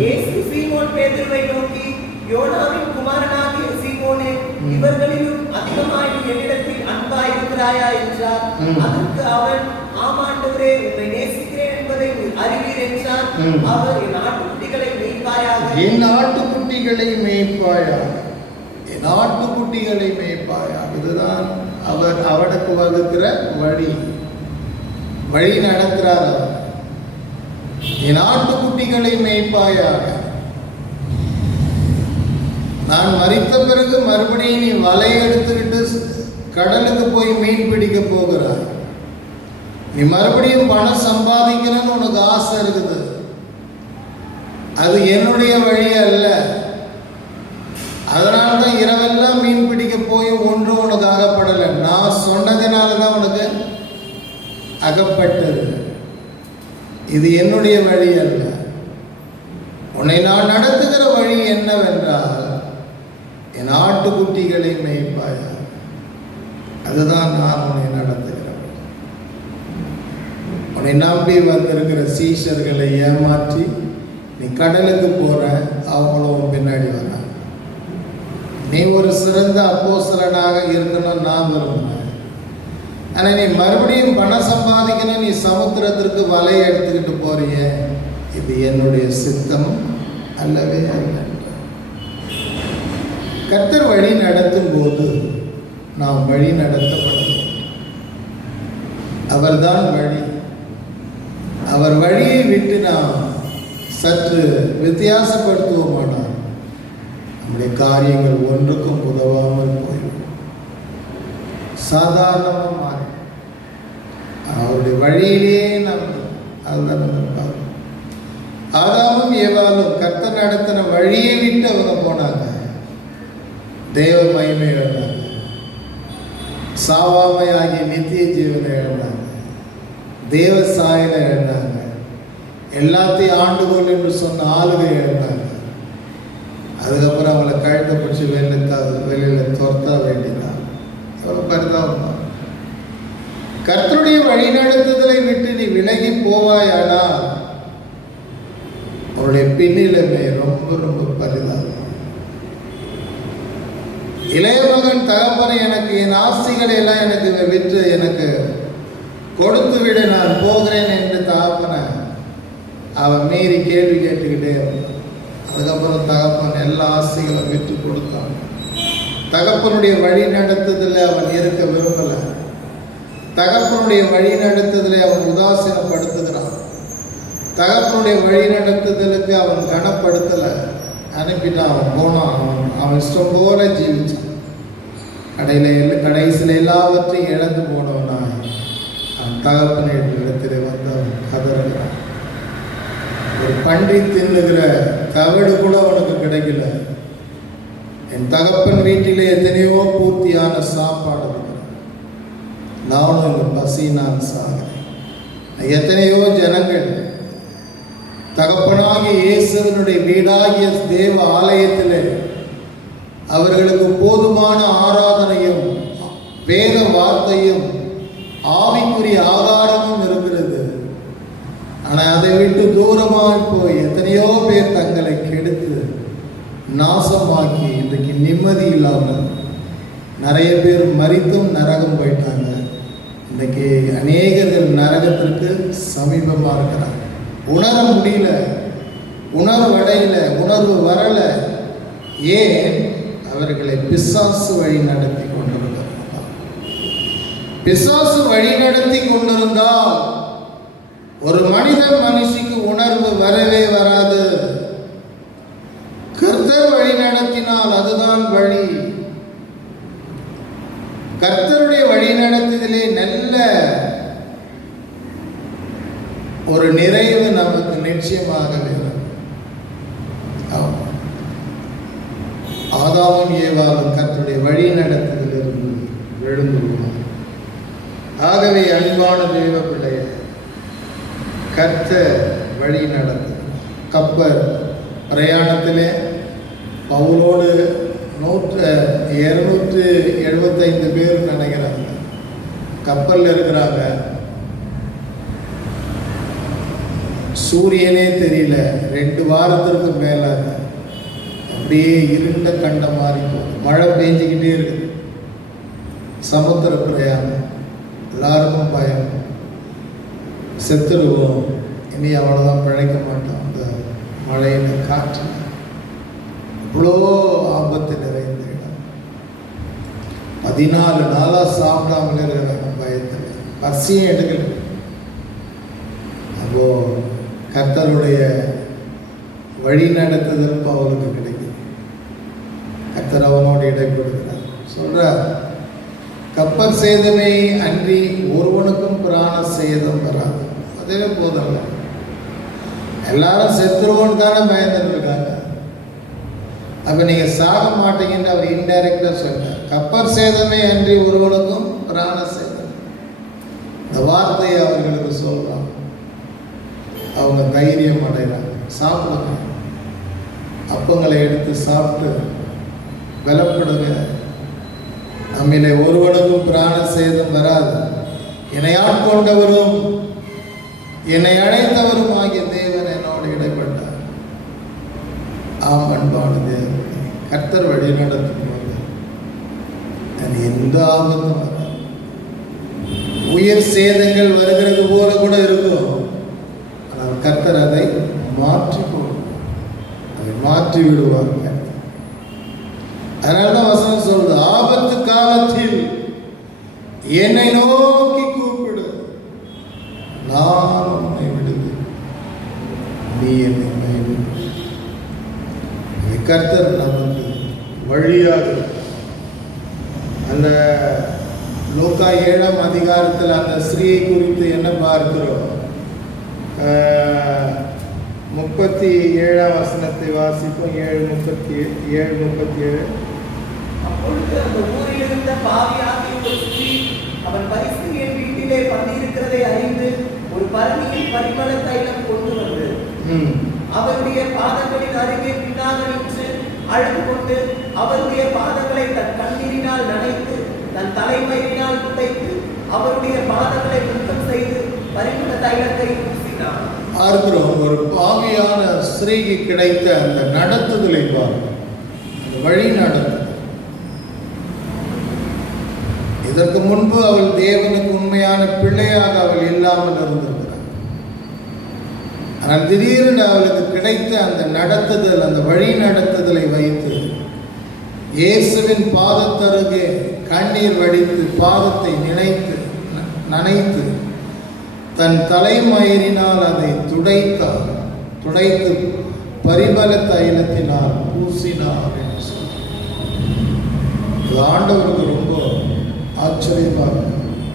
இயேசு சீமோன் பேதுருவை நோக்கி, யோனாவின் குமாரனாகிய சீமோனே, இவர்களிலும் அதிகமாய் என்னிடத்தில் அன்பாய் இருக்கிறாயா என்றார். அதற்கு அவன், ஆம் ஆண்டவரே, உம்மை நேசிக்கிறேன் என்பதை அறிவீர் என்றார். அவர், என் ஆட்டுக்குட்டிகளை மேய்ப்பாயாக, என் ஆட்டுக்குட்டிகளை மேய்ப்பாயாக, என் ஆட்டுக்குட்டிகளை மேய்ப்பாயாக. இதுதான் அவர் அவனுக்கு வகுக்கிற வழி நடக்கிறார். அவர், என் ஆட்டுக்குட்டிகளை மேய்ப்பாயாக. நான் மரித்த பிறகு மறுபடியும் நீ வலை எடுத்துக்கிட்டு கடலுக்கு போய் மீன் பிடிக்க போகிறாய். நீ மறுபடியும் பணம் சம்பாதிக்கணும்னு உனக்கு ஆசை இருக்குது. அது என்னுடைய வழி அல்ல. அதனால தான் இரவெல்லாம் மீன் பிடிக்க போய் ஒன்றும் உனக்கு அகப்படலை. நான் சொன்னதுனால தான் உனக்கு அகப்பட்டது. இது என்னுடைய வழி அல்ல. உன்னை நான் நடத்துகிற வழி என்னவென்றால், என் ஆட்டுக்குட்டிகளை மேய்ப்பாயா. அதுதான் நான் உன்னை நடத்துகிற வழி. உன்னை நம்பி வந்திருக்கிற சீஷர்களை ஏமாற்றி நீ கடலுக்கு போற, அவங்களும் பின்னாடி வர. நீ ஒரு சிறந்த அப்போஸ்தலனாக இருக்கணும் நான் விரும்புகிறேன். ஆனால் நீ மறுபடியும் பணம் சம்பாதிக்கணும், நீ சமுத்திரத்திற்கு வலையை எடுத்துக்கிட்டு போறிய, இது என்னுடைய சித்தம் அல்லவே அல்ல. கர்த்தர் வழி நடத்தும் போது நாம் வழி நடத்தப்படும். அவர்தான் வழி. அவர் வழியை விட்டு நாம் சற்று வித்தியாசப்படுத்துவோமானால் நம்முடைய காரியங்கள் ஒன்றுக்கும் உதவாமல் போய்விடும். சாதாரணமாக மாறி அவருடைய வழியிலேயே நாம் அதுதான் பார்க்கணும். ஆதாமும் ஏவாளும் கர்த்தர் நடத்தின வழியை விட்டு அவங்க போனாங்க, தேவ மகிமை இழந்தாங்க, சாவாமை ஆகிய நித்திய ஜீவனை இழந்தாங்க, தேவ சாயலை இழந்தாங்க, எல்லாத்தையும் ஆண்டுகோள் என்று சொன்ன ஆளுகை இழந்தாங்க. அதுக்கப்புறம் அவங்கள கழுத்தை பிடிச்சி வெளியில் துரத்த வேண்டியதான். எவ்வளோ பரிதாபம். கர்த்தருடைய வழிநடத்துதலை விட்டு நீ விலகி போவாயானால் அவருடைய பின்னிலைமை ரொம்ப ரொம்ப பரிதாபம். இளைய மகன் தகப்பனை எனக்கு என் ஆஸ்திகளை எல்லாம் எனக்கு விற்று எனக்கு கொடுத்து விட நான் போகிறேன் என்று தகப்பனை அவன் மீறி கேள்வி கேட்டுக்கிட்டே இருந்தான். அதுக்கப்புறம் தகப்பன் எல்லா ஆஸ்திகளும் விற்று கொடுத்தான். தகப்பனுடைய வழி நடத்துதல அவன் இருக்க விரும்பலை. தகப்பனுடைய வழி நடத்துதலை அவன் உதாசீனப்படுத்துகிறான். தகப்பனுடைய வழி நடத்துதலுக்கு அவன் கனப்படுத்தலை, அனுப்பிட்டான். அவன் போனான், அவன் இஷ்டம் போல ஜீவிச்சான். கடைசியில் எல்லாவற்றையும் இழந்து போனவனா அவன் தகப்பனை இடத்தில் வந்து அவன் கதறுகிறான். ஒரு பன்றி தின்னுகிற தவிடு கூட அவனுக்கு கிடைக்கல. என் தகப்பன் வீட்டிலே எத்தனையோ பூர்த்தியான சாப்பாடு இருக்கிறேன், நானும் இந்த பசி நான் சாகிறேன். எத்தனையோ ஜனங்கள் தகப்பனாகிய இயேசுவினுடைய வீடாகிய தேவ ஆலயத்தில் அவர்களுக்கு போதுமான ஆராதனையும் வேத வார்த்தையும் ஆவிக்குரிய ஆகாரமும் இருக்கிறது. ஆனால் அதை விட்டு தூரமாக போய் எத்தனையோ பேர் தங்களை கெடுத்து நாசமாக்கி இன்றைக்கு நிம்மதி இல்லாமல் நிறைய பேர் மரித்தும் நரகம் போயிட்டாங்க. இன்றைக்கி அநேகர்கள் நரகத்திற்கு சமீபமாக இருக்கிறாங்க. உணர முடியல, உணர்வு அடையல, உணர்வு வரல. ஏன்? அவர்களை பிசாசு வழி நடத்தி கொண்டிருக்கிறார். பிசாசு வழி நடத்தி கொண்டிருந்தால் ஒரு மனுஷிக்கு உணர்வு வரவே வராது. கர்த்தர் வழி நடத்தினால் அதுதான் வழி. கர்த்தருடைய வழி நடத்துதலே நல்ல ஒரு நிறைவு நமக்கு நிச்சயமாக வேணும். ஆதாமும் ஏவாளும் கர்த்தருடைய வழி நடத்துதலிருந்து எழுந்துள்ளோம். ஆகவே அன்பான தேவ பிள்ளைய கர்த்தர் வழி நடத்து. கப்பல் பிரயாணத்திலே பவுலோடு 275 பேர் நினைக்கிறாங்க கப்பலில் இருக்கிறாங்க. சூரியனே தெரியல. 2 வாரத்திற்கு மேலாக அப்படியே இருண்ட கண்ட மாதிரி போகுது. மழை பெஞ்சிக்கிட்டே இருக்குது. சமுத்திர பிரயாணம். எல்லாருக்கும் பயம், செத்துடுவோம், இனி அவ்வளோதான், பிழைக்க மாட்டோம். அந்த மழையில் காற்று இவ்வளோ ஆபத்து நிறைந்த இடம். 14 நாளாக சாப்பிடாமலே இருக்கிறாங்க பயத்தில், பசியும் எடுக்கல. அப்போ கர்த்தருடைய வழி நடத்துதல் அவருக்கு கிடைக்குது. கர்த்தர் அவனோடு இடைப்படுகிறார். சொல்றார், கப்பல் சேதமே அன்றி ஒருவனுக்கும் பிராண சேதம் வராது. அதுவே போதல்ல. எல்லாரும் செத்துருவோன்னு தானே பயந்துட்டு இருக்காங்க. அப்ப நீங்க சாக மாட்டீங்கன்னு அவர் இன்டைரக்டா சொல்றார். கப்பல் சேதமே அன்றி ஒருவனுக்கும் பிராண சேதம். இந்த வார்த்தையை அவர்களுக்கு சொல்றாங்க. அவங்க தைரியம் அடைகிறாங்க. சாப்பிடுங்க, அப்பங்களை எடுத்து சாப்பிட்டு பலப்படுங்க. நம்மிலே ஒருவனுக்கும் பிராண சேதம் வராது. என்னை ஆட்கொண்டவரும் என்னை அழைத்தவரும் ஆகிய தேவன் என்னோடு இடைப்பட்டார். அன்பான தேவன், கர்த்தர் வழி நடத்தும் போது எந்த ஆபத்தும் வராது. உயிர் சேதங்கள் வருகிறது போல கூட இருக்கும். ஆனால் கர்த்தர் அதை மாற்றி விடுவார். அதனால்தான் வசனம் சொல்றது, ஆபத்து காலத்தில் என்னை நோக்கி கூப்பிடு, நான் உன்னை விடுவேன், நீ என்னை கைவிடு. கர்த்தர் நமக்கு வழியாக அந்த லூக்கா 7ஆம் அதிகாரத்தில் அந்த ஸ்திரீயை குறித்து என்ன பார்க்கிறோம்? 37ஆம் வசனத்தை வாசிப்போம். 7:37. அப்பொழுது அந்த ஊரில் இருந்த பாவியாகிய ஒரு ஸ்திரீ அவன் பரிசேயன் வீட்டிலே பந்தியிருக்கிறதை அறிந்து ஒரு பரணியில் பரிமள தைலம் கொண்டு வந்து அவருடைய பாதங்களின் அருகே பின்னாக நின்று அழுது கொண்டு அவருடைய பாதங்களை தன் கண்ணீரினால் நனைத்து தன் தலைமயிரினால் துடைத்து அவருடைய பாதங்களை சுத்தம் செய்து பரிமள தைலத்தை பூசினார். பார்க்கிறோம், ஒரு பாவியான ஸ்திரீக்கு கிடைத்த அந்த நடத்துதலை பார்க்கிறோம், அந்த வழி நடத்துதல். இதற்கு முன்பு அவள் தேவனுக்கு உண்மையான பிள்ளையாக அவள் இல்லாமல் இருந்திருக்கிறார். ஆனால் திடீரென்று அவளுக்கு கிடைத்த அந்த நடத்துதல், அந்த வழி நடத்துதலை வைத்து இயேசுவின் பாதத்தருகே கண்ணீர் வடித்து பாதத்தை நனைத்து தன் தலைமயிரினால் அதை துடைத்து பரிமள தைலத்தினால் பூசினார் என்று சொல்றார். ஆண்டவருக்கு ரொம்ப ஆச்சரியமாக,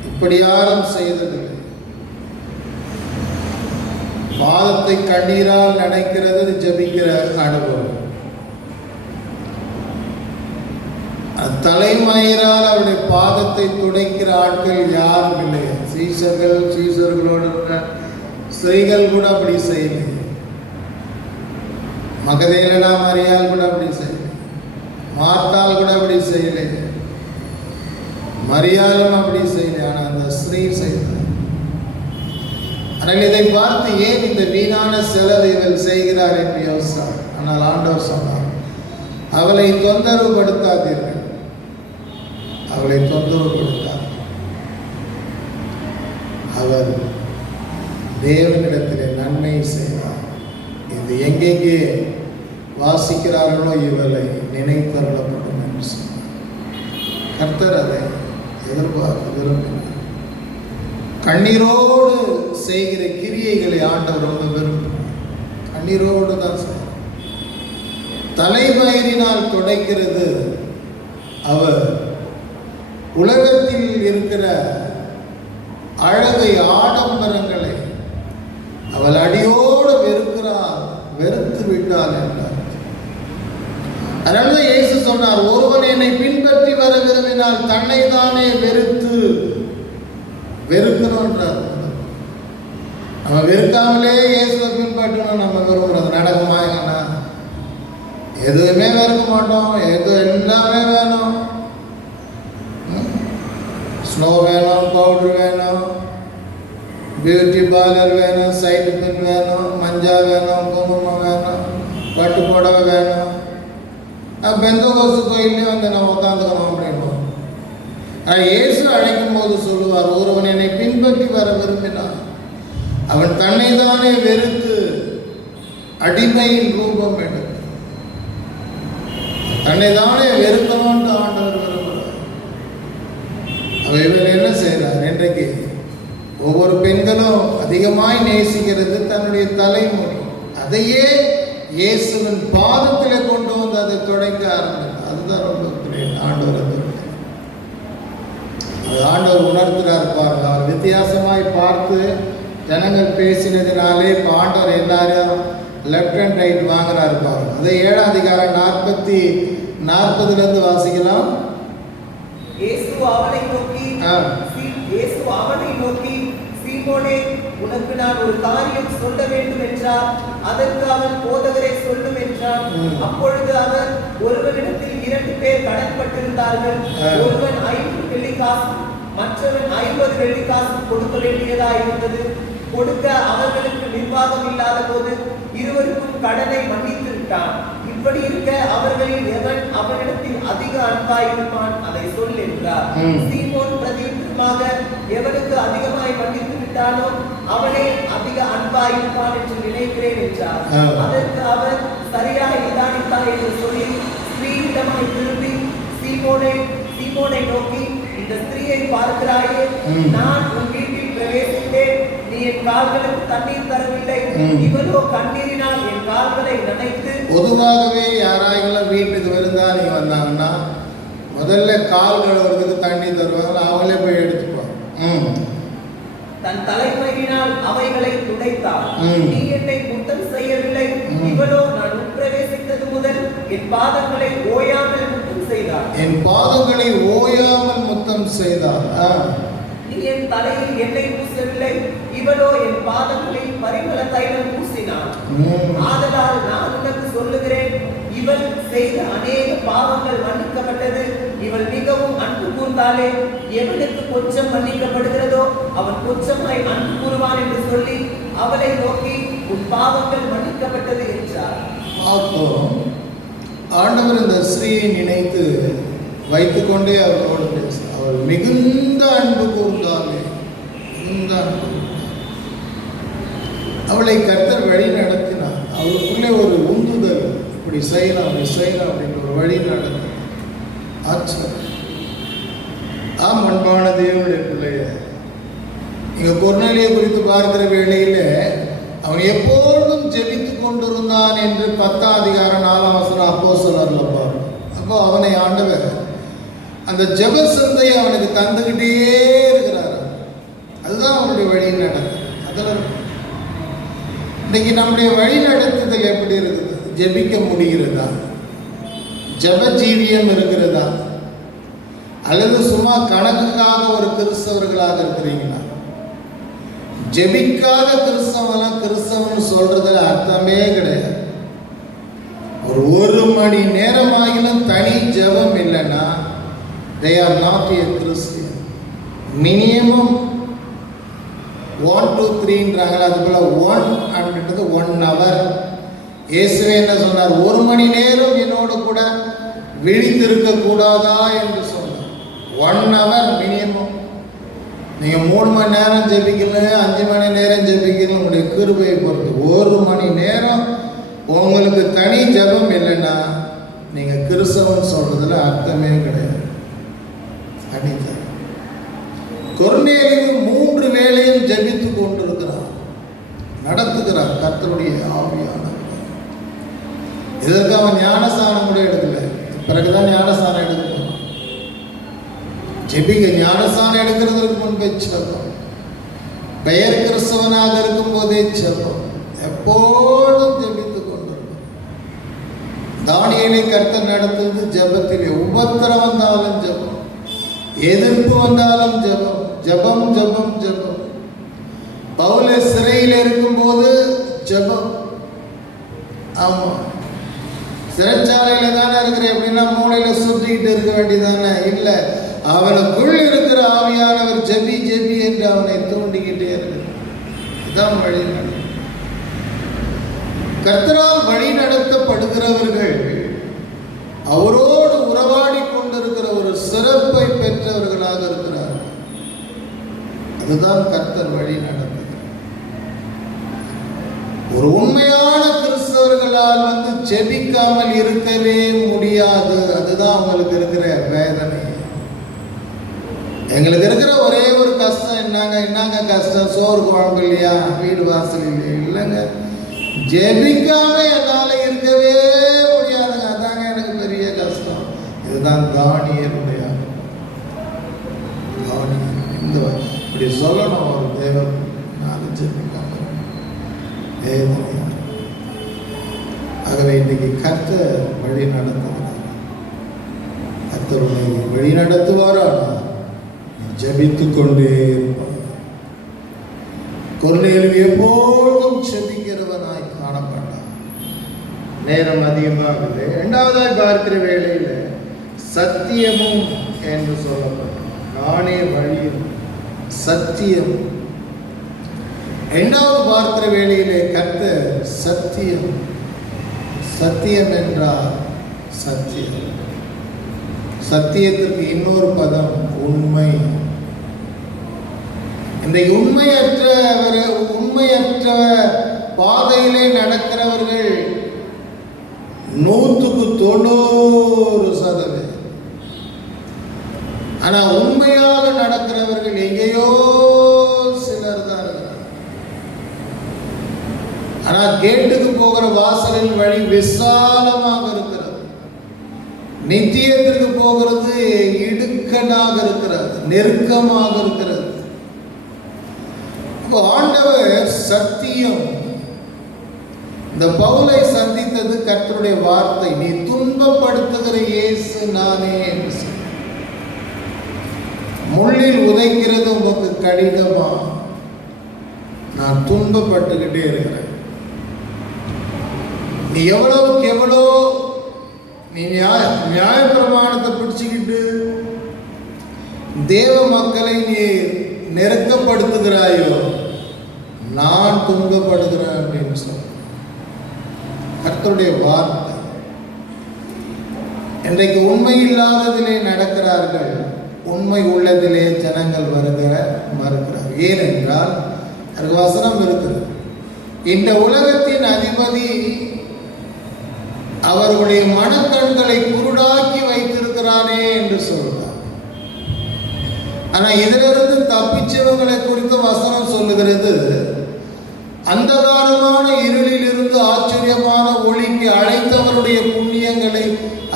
இப்படி யாரும் செய்ததில்லை. பாதத்தை கண்ணீரால் நனைக்கிறது ஜபிக்கிற அனுபவம், தலைமயிரால் அவருடைய பாதத்தை துடைக்கிற ஆட்கள் யாரும் இல்லை. சீசர்களோடு ஸ்திரீகள் கூட அப்படி செய்யலை. மகதலேனா மரியாள் கூட அப்படி செய்யலை. மார்த்தாள் கூட அப்படி செய்யலை. மரியாளும் அப்படி செய்யலை. ஆனால் அந்த ஸ்திரீ செய்தார். ஆனால் இதை பார்த்து ஏன் இந்த வீணான செலவை இவள் செய்கிறார் என்று யோசித்தார். ஆனால் ஆண்டவர் சொன்னார், அவளை தொந்தரவுபடுத்தாதீர்கள், அவளை தொந்தரவுபடுத்தார். அவர் தேவனிடத்திலே நன்மை செய்வார். இது எங்கெங்கே வாசிக்கிறார்களோ இவளை நினைத்தருளப்படும் என்று சொன்னார். கர்த்தர் அதை எதிர்பார்க்க விரும்பினார். கண்ணீரோடு செய்கிற கிரியைகளை ஆண்டவர் ரொம்ப விரும்பினார். கண்ணீரோடு தான் செய்கிறார். தலைமயிரினால் துடைக்கிறது அவர் உலகத்தில் இருக்கிற அழகை, ஆடம்பரங்களை அவள் அடியோடு வெறுத்து விட்டாள் என்றார். அதனால இயேசு சொன்னார், ஒருவன் என்னை பின்பற்றி வர விரும்பினால் தன்னை தானே வெறுக்கணும்ன்றார். நம்ம வெறுக்காமலே இயேசுவை பின்பற்றணும் நம்ம விரும்புறது நடக்குமாங்கன்னா எதுவுமே வெறுக்க மாட்டோம். எல்லாமே வேணும். ஸ்னோ வேணும், பவுடர் வேணும், பியூட்டி பார்லர் வேணும், சைடு பின் வேணும், மஞ்சா வேணும், குங்குமம் வேணும், பட்டு புடவை வேணும். பெந்தகோஸ்து கோயிலே வந்து நம்ம உட்காந்துக்கணும் அப்படின்வோம். ஆனால் இயேசு அழைக்கும் போது சொல்லுவார், ஒருவன் என்னை பின்பற்றி வர விரும்பினான் அவன் தன்னை தானே வெறுத்து அடிமையின் ரூபம் எடுத்து தன்னை தானே வெறுக்கணும்னு ஆண்டவர் விரும்புகிறார். இவர் என்ன செய்கிறார்? இன்றைக்கு ஒவ்வொரு பெண்களும் அதிகமாய் நேசிக்கிறது தன்னுடைய தலைமுடி. அதையே இயேசுவின் பாதத்தில் கொண்டு வந்து அதை துடைக்க ஆரம்பித்தார். அதுதான் ரொம்ப ஆண்டவர் ஆண்டவர் உணர்த்துறார் பாருங்க. அவர் வித்தியாசமாய் பார்த்து ஜனங்கள் பேசினதினாலே இப்போ ஆண்டவர் எல்லாரும் லெஃப்ட் அண்ட் ரைட் வாங்குறாரு பாருங்க. அதை 7ஆம் அதிகாரம் 40 வாசிக்கலாம். இயேசு அவனை நோக்கி சீமோனே, உனக்கு நான் ஒரு காரியம் சொல்ல வேண்டும் என்றார். அதற்கு அவன், போதகரை சொல்லும் என்றார். அப்பொழுது அவர், ஒருவனிடத்தில் 2 பேர் கடன்பட்டிருந்தார்கள். ஒருவன் 5 வெள்ளிக்காசு, மற்றவன் 50 வெள்ளிக்காசு கொடுக்க வேண்டியதாயிருந்தது. கொடுக்க அவர்களுக்கு நிர்வாகம் இல்லாத போது இருவருக்கும் கடனை மன்னித்து விட்டான். இப்படி இருக்க அவர்களில் எவன் அவனிடத்தில் அதிக அன்பாயிருப்பான், அதை சொல் என்றார். சீமோன் பிரதியுத்தரமாக, எவனுக்கு அதிகமாய் மன்னித்து விட்டானோ அவனே அதிக அன்பாயிருப்பான் என்று நினைக்கிறேன் என்றார். அதற்கு அவர், சரியாக நிதானித்தார் என்று சொல்லி ஸ்திரீயிடமாய் திரும்பி சீமோனை நோக்கி, இந்த ஸ்திரீயை பார்க்கிறாயே, நான் உன் வீட்டில் பிரவேசித்தேன். நீ நீ என் கால்களுக்கு தண்ணீர் தரவில்லை. இவனோ கண்ணீரினால் என் கால்களை நனைத்து. பொதுவாகவே யாராயிலும் வீட்டுக்கு விருந்தாளி வந்தாங்கன்னா முதல்ல கால் கழுவுறதுக்கு தண்ணி தருவாங்க, அவங்களே போய் எடுத்துப்பாங்க. தன் தலைமையினால் அவைகளை துடைத்தார். நீ என்னை முத்தம் செய்யவில்லை. இவனோ நான் உட்பிரவேசித்தது முதல் என் பாதங்களை ஓயாமல் முத்தம் செய்தார். என் பாதங்களை ஓயாமல் முத்தம் செய்தார். நீ என் தலையில் எண்ணெய் பூசவில்லை. இவனோ என் பாதங்களில் பரிமள தைலம் பூசினான். ஆதலால் நான் உனக்கு சொல்லுகிறேன், இவள் செய்த அநேக பாவங்கள் மன்னிக்கப்பட்டது. இவள் மிகவும் அன்பு கூர்ந்தாலே எவனுக்கு கொஞ்சம் மன்னிக்கப்படுகிறதோ அவன் கொஞ்சமாய் அன்பு கூறுவான் என்று சொல்லி அவளை நோக்கி உன் பாவங்கள் மன்னிக்கப்பட்டது என்றார். ஆண்டவர் இந்த ஸ்திரீயை நினைத்து வைத்துக்கொண்டே அவரோடு பேச, அவள் மிகுந்த அன்பு கூர்ந்தாலே, மிகுந்த அன்பு. அவளை கர்த்தர் வழி நடத்தினார். அவளுக்குள்ளே ஒரு உந்துதல், இப்படி செய்யலாம் அப்படி செய்யலாம் அப்படின்ற ஒரு வழி நடத்தினார். ஆச்சரியம். அன்பான தேவனுடைய பிள்ளைய, இங்க கொர்நேலியை குறித்து பார்க்கிற வேளையில அவன் எப்பொழுதும் ஜெபித்துக் கொண்டிருந்தான் என்று 10ஆம் அதிகாரம் 4ஆம் வசனம் அப்போஸ்தலர்ல பாருங்க. அப்போ அவனை ஆண்டவர் அந்த ஜெப சிந்தையை அவனுக்கு தந்துகிட்டே இருக்கிறார். அதுதான் அவனுடைய வழி நடத்துது. அதில் இன்னைக்கு நம்முடைய வழி நடத்துதல் எப்படி இருக்குது? ஜெபிக்க முடிகிறதா? ஜெப ஜீவியம் இருக்கிறதா? அல்லது சும்மா கணக்குக்காக ஒரு கிறிஸ்தவர்களாக இருக்கிறீங்களா? ஜெபிக்காத கிறிஸ்தவன் சொல்றதுல அர்த்தமே கிடையாது. ஒரு மணி நேரம் ஆகிலும் தனி ஜெபம் இல்லைன்னா they are not a Christian. Minimum 1 to 3ன்றாங்களா, அது போல 1 hour. இயேசுவே என்ன சொன்னார்? 1 மணி நேரம் என்னோடு கூட விழித்திருக்க கூடாதா என்று சொன்னார். 1 hour மினிமம். நீங்கள் 3 மணி நேரம் ஜெபிக்கல, 5 மணி நேரம் ஜெபிக்கல, உங்களுடைய கிருபையை பொறுத்து 1 மணி நேரம் உங்களுக்கு தனி ஜெபம் இல்லைன்னா நீங்கள் கிறிஸ்தவன் சொல்றதுல அர்த்தமே கிடையாது. கொர்நேலியு 3 வேளையும் ஜெபித்துக் கொண்டிருக்கிறார், நடத்துகிறார் கர்த்தருடைய ஆவியானவர். இதற்கு அவன் ஞானஸ்தானம் கூட எடுக்கல, பிறகுதான் ஞானஸ்தானம் எடுக்கணும். ஜெபிக்க ஞானஸ்தானம் எடுக்கிறதுக்கு முன்பே ஜெபம், பெயர் கிறிஸ்தவனாக இருக்கும் போதே ஜெபம், எப்போதும் ஜெபித்துக் கொண்டிருக்கும். தானியேலை கர்த்தர் நடத்துவது ஜெபத்திலே. உபத்திரம் வந்தாலும் ஜெபம், எதிர்ப்பு வந்தாலும் ஜெபம், ஜெபம் ஜெபம் ஜெபம். பவுல் சிறையில் இருக்கும்போது ஜெபம். ஆமா, சிறைச்சாலையில தானே இருக்கிற, எப்படின்னா மூளையில சுற்றிக்கிட்டு இருக்க வேண்டியதானே? இல்லை, அவனுக்குள் இருக்கிற ஆவியானவர் ஜெபி ஜெபி என்று அவனை தூண்டிக்கிட்டே இருக்கிறார். இதுதான் வழி. கர்த்தரால் வழி நடத்தப்படுகிறவர்கள் அவரோடு உறவாடி கொண்டிருக்கிற ஒரு சிறப்பை பெற்றவர்களாக இருக்கிறார். அதுதான் கர்த்தர் வழி நடத்துகிறார். ஒரு உண்மையான கிறிஸ்தவர்களால் ஜெபிக்காமல் இருக்கவே முடியாது. அதுதான் அவங்களுக்கு இருக்கிற வேதனை. எங்களுக்கு இருக்கிற ஒரே ஒரு கஷ்டம் என்னங்க கஷ்டம்? சோறு குழம்பு இல்லையா, வீடு வாசல் இல்லையா? இல்லைங்க, ஜெபிக்காம என்னால் இருக்கவே முடியாதுங்க. அதாங்க எனக்கு பெரிய கஷ்டம். இதுதான் தானியேலுடைய இந்த இப்படி சொல்லணும். ஒரு தேவன் நான் ஜெபிக்காம வேதனை. ஆகவே இன்னைக்கு கர்த்தர் வழி நடத்துகிறார். கர்த்தர் உன்னை வழி நடத்துவாரா? ஜெபித்துக் கொண்டே இருப்பார். கொர்நேலியு எப்போதும் ஜெபிக்கிறவனாய் காணப்பட்டான். நேரம் அதிகமாகுது. 2வதாய் பார்க்கிற வேளையில் சத்தியமும் என்று சொல்லப்படும். நானே வழியும் சத்தியம். 2வது பார்க்கிற வேளையிலே கர்த்தர் சத்தியம். சத்தியம் என்றால் சத்தியம். சத்தியத்திற்கு இன்னொரு பதம் உண்மை. இந்த உண்மையற்ற பாதையிலே நடக்கிறவர்கள் 100% ஆனா உண்மையாக நடக்கிறவர்கள் எங்கேயோ சிலர் தான் இருக்கிறார். ஆனால் கேட்டுக்கு போகிற வாசலின் வழி விசாலமாக இருக்கிறது. நித்தியத்திற்கு போகிறது இடுக்கனாக இருக்கிறது, நெருக்கமாக இருக்கிறது. ஆண்டவர் சத்தியம். இந்த பவுலை சந்தித்தது கர்த்தருடைய வார்த்தை. நீ துன்பப்படுத்துகிற இயேசு நானே என்று சொன்னார். முள்ளில் உதைக்கிறது உமக்கு கடினமா? நான் துன்பப்பட்டுக்கிட்டே இருக்கிறேன். நீ எவ்வளவுக்கு எவ்வளோ நீ நியாய பிரமாணத்தை பிடிச்சுக்கிட்டு தேவ மக்களை நீ நெருக்கப்படுத்துகிறாயோ, நான் துன்பப்படுகிறேன் அப்படின்னு சொல்ல கர்த்தருடைய வார்த்தை. இன்றைக்கு உண்மை இல்லாததிலே நடக்கிறார்கள், உண்மை உள்ளதிலே ஜனங்கள் மறுக்கிறார். ஏனென்றால் அதுக்கு வசனம் இருக்கிறது, இந்த உலகத்தின் அதிபதி அவர்களுடைய மனக்கண்களை குருடாக்கி வைத்திருக்கிறானே என்று சொல்றார். ஆனா இதிலிருந்து தப்பிச்சவங்களை குறித்து வசனம் சொல்லுகிறது, அந்தகாரமான இருளில் இருந்து ஆச்சரியமான ஒளிக்கு அழைத்தவருடைய புண்ணியங்களை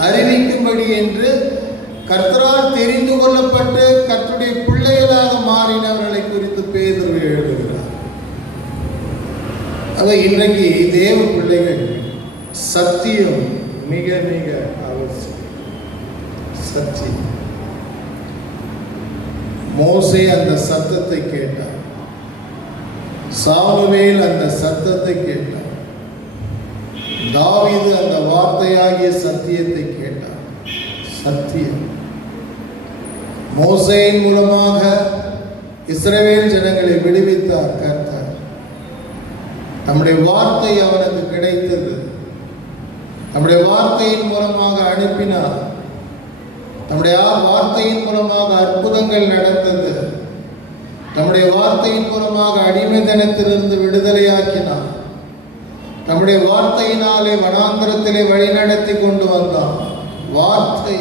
அறிவிக்கும்படி என்று கர்த்தரால் தெரிந்து கொள்ளப்பட்டு கர்த்தருடைய பிள்ளைகளாக மாறினவர்களை குறித்து பேதுரு எழுதுகிறார். இன்றைக்கு தேவ பிள்ளைகள் சத்தியம் மிக மிக அவசியம். சத்தியம். மோசே அந்த சத்தத்தை கேட்டார், சாமுவேல் அந்த சத்தத்தை கேட்டார், தாவீது அந்த வார்த்தையாகிய சத்தியத்தை கேட்டார். சத்தியம். மோசேயின் மூலமாக இஸ்ரவேல் ஜனங்களை விடுவித்தார் கர்த்தர். நம்முடைய வார்த்தை அவனுக்கு கிடைத்தது. நம்முடைய வார்த்தையின் மூலமாக அனுப்பினார். நம்முடைய வார்த்தையின் மூலமாக அற்புதங்கள் நடந்தது. நம்முடைய வார்த்தையின் மூலமாக அடிமைத்தனத்திலிருந்து விடுதலையாக்கினார். நம்முடைய வார்த்தையினாலே வனாந்தரத்திலே வழிநடத்தி கொண்டு வந்தார். வார்த்தை.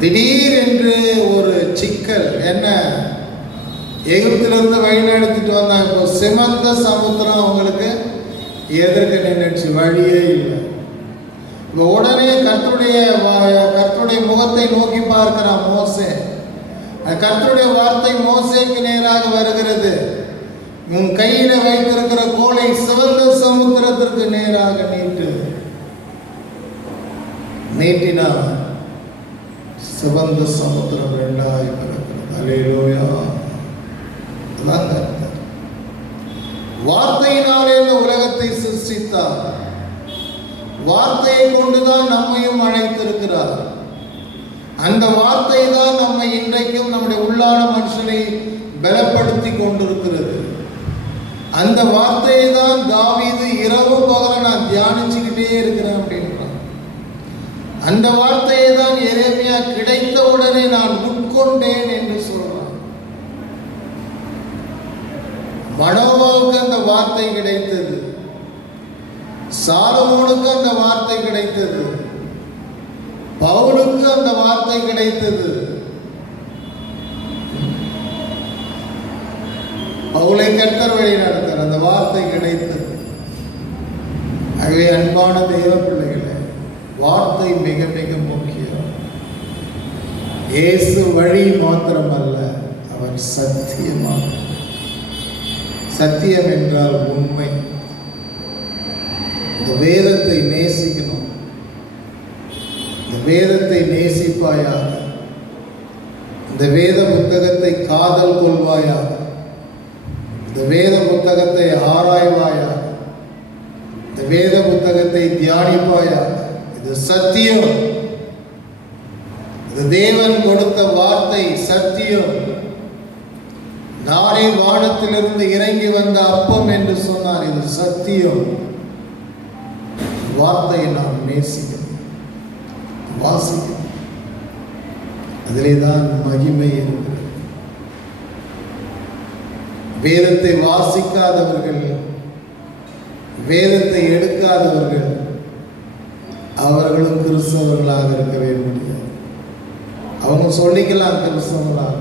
திடீரென்று ஒரு சிக்கல் என்ன, எகிப்திலிருந்து வழிநடத்திட்டு வந்தாங்க. இப்போ சிமந்த சமுத்திரம் அவங்களுக்கு எதற்கு நின்றுச்சு, வழியே இல்லை. இப்போ உடனே கர்த்தருடைய முகத்தை நோக்கி பார்க்கிறான் மோசே. கர்த்தருடைய வார்த்தை மோசேக்கு நேராக வருகிறது, உன் கையில வைத்திருக்கிற கோலை சிவந்த சமுத்திரத்திற்கு நேராக நீட்டினா சிவந்த சமுத்திரம் ரெண்டாய் பிறக்கிறது. அல்லேலூயா. வார்த்தையினாலே இந்த உலகத்தை சிருஷ்டித்தார். வார்த்தையை கொண்டுதான் நம்மையும் அழைத்திருக்கிறார். அந்த வார்த்தை தான் நம்மை இன்றைக்கும் நம்முடைய உள்ளான மனுஷனை பலப்படுத்தி கொண்டிருக்கிறது. அந்த வார்த்தையை தான் தாவீது இரவு பகல நான் தியானிச்சுக்கிட்டே இருக்கிறேன் அப்படின்றான். அந்த வார்த்தையை தான் எரேமியா கிடைத்த உடனே நான் உட்கொண்டேன் என்று சொல்றான். மனோவாவுக்கு அந்த வார்த்தை கிடைத்தது, சாலமோனுக்கு அந்த வார்த்தை கிடைத்தது, பவுலுக்கு அந்த வார்த்தை கிடைத்தது. பவுலை கர்த்தர் வழி நடத்தார், அந்த வார்த்தை கிடைத்தது. ஆகவே அன்பான தேவ பிள்ளைகளே, வார்த்தை மிக மிக முக்கியம். இயேசு வழி மாத்திரமல்ல, அவர் சத்தியமாக. சத்தியம் என்றால் உண்மை. இந்த வேதத்தை நேசிக்கணும். இந்த வேதத்தை நேசிப்பாயாக. இந்த வேத புத்தகத்தை காதல் கொள்வாயாக. இந்த வேத புத்தகத்தை ஆராய்வாயாக. இந்த வேத புத்தகத்தை தியானிப்பாயாக. இது சத்தியம். இது தேவன் கொடுத்த வார்த்தை, சத்தியம். நானே வானத்திலிருந்து இறங்கி வந்த அப்பம் என்று சொன்னார். இது சத்தியம். வார்த்தையை நாம் நேசிக்கணும், வாசிக்கணும். அதிலே தான் மகிமை இருக்கிறது. வேதத்தை வாசிக்காதவர்கள், வேதத்தை எடுக்காதவர்கள், அவர்களும் கிறிஸ்தவர்களாக இருக்கவே முடியாது. அவங்க சொல்லிக்கலாம் கிறிஸ்தவர்களாக.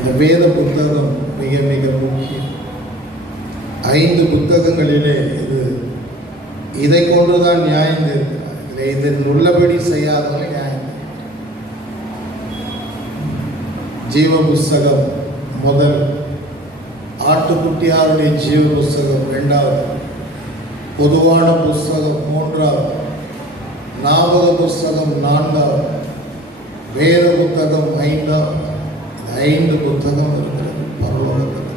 அந்த வேத புத்தகம் மிக மிக முக்கியம். 5 புத்தகங்களிலே இதை கொண்டுதான் நியாயம் இருக்கிறார். இதன் உள்ளபடி செய்யாதவர்கள் நியாயம். ஜீவ புஸ்தகம் முதல், ஆட்டுக்குட்டியாருடைய ஜீவ புஸ்தகம் 2வது, பொதுவான புஸ்தகம் 3வது, ஞாபக புஸ்தகம் 4வது, வேத புத்தகம் 5வது. 5 புத்தகம் இருக்கிறது பரலோகத்தில்.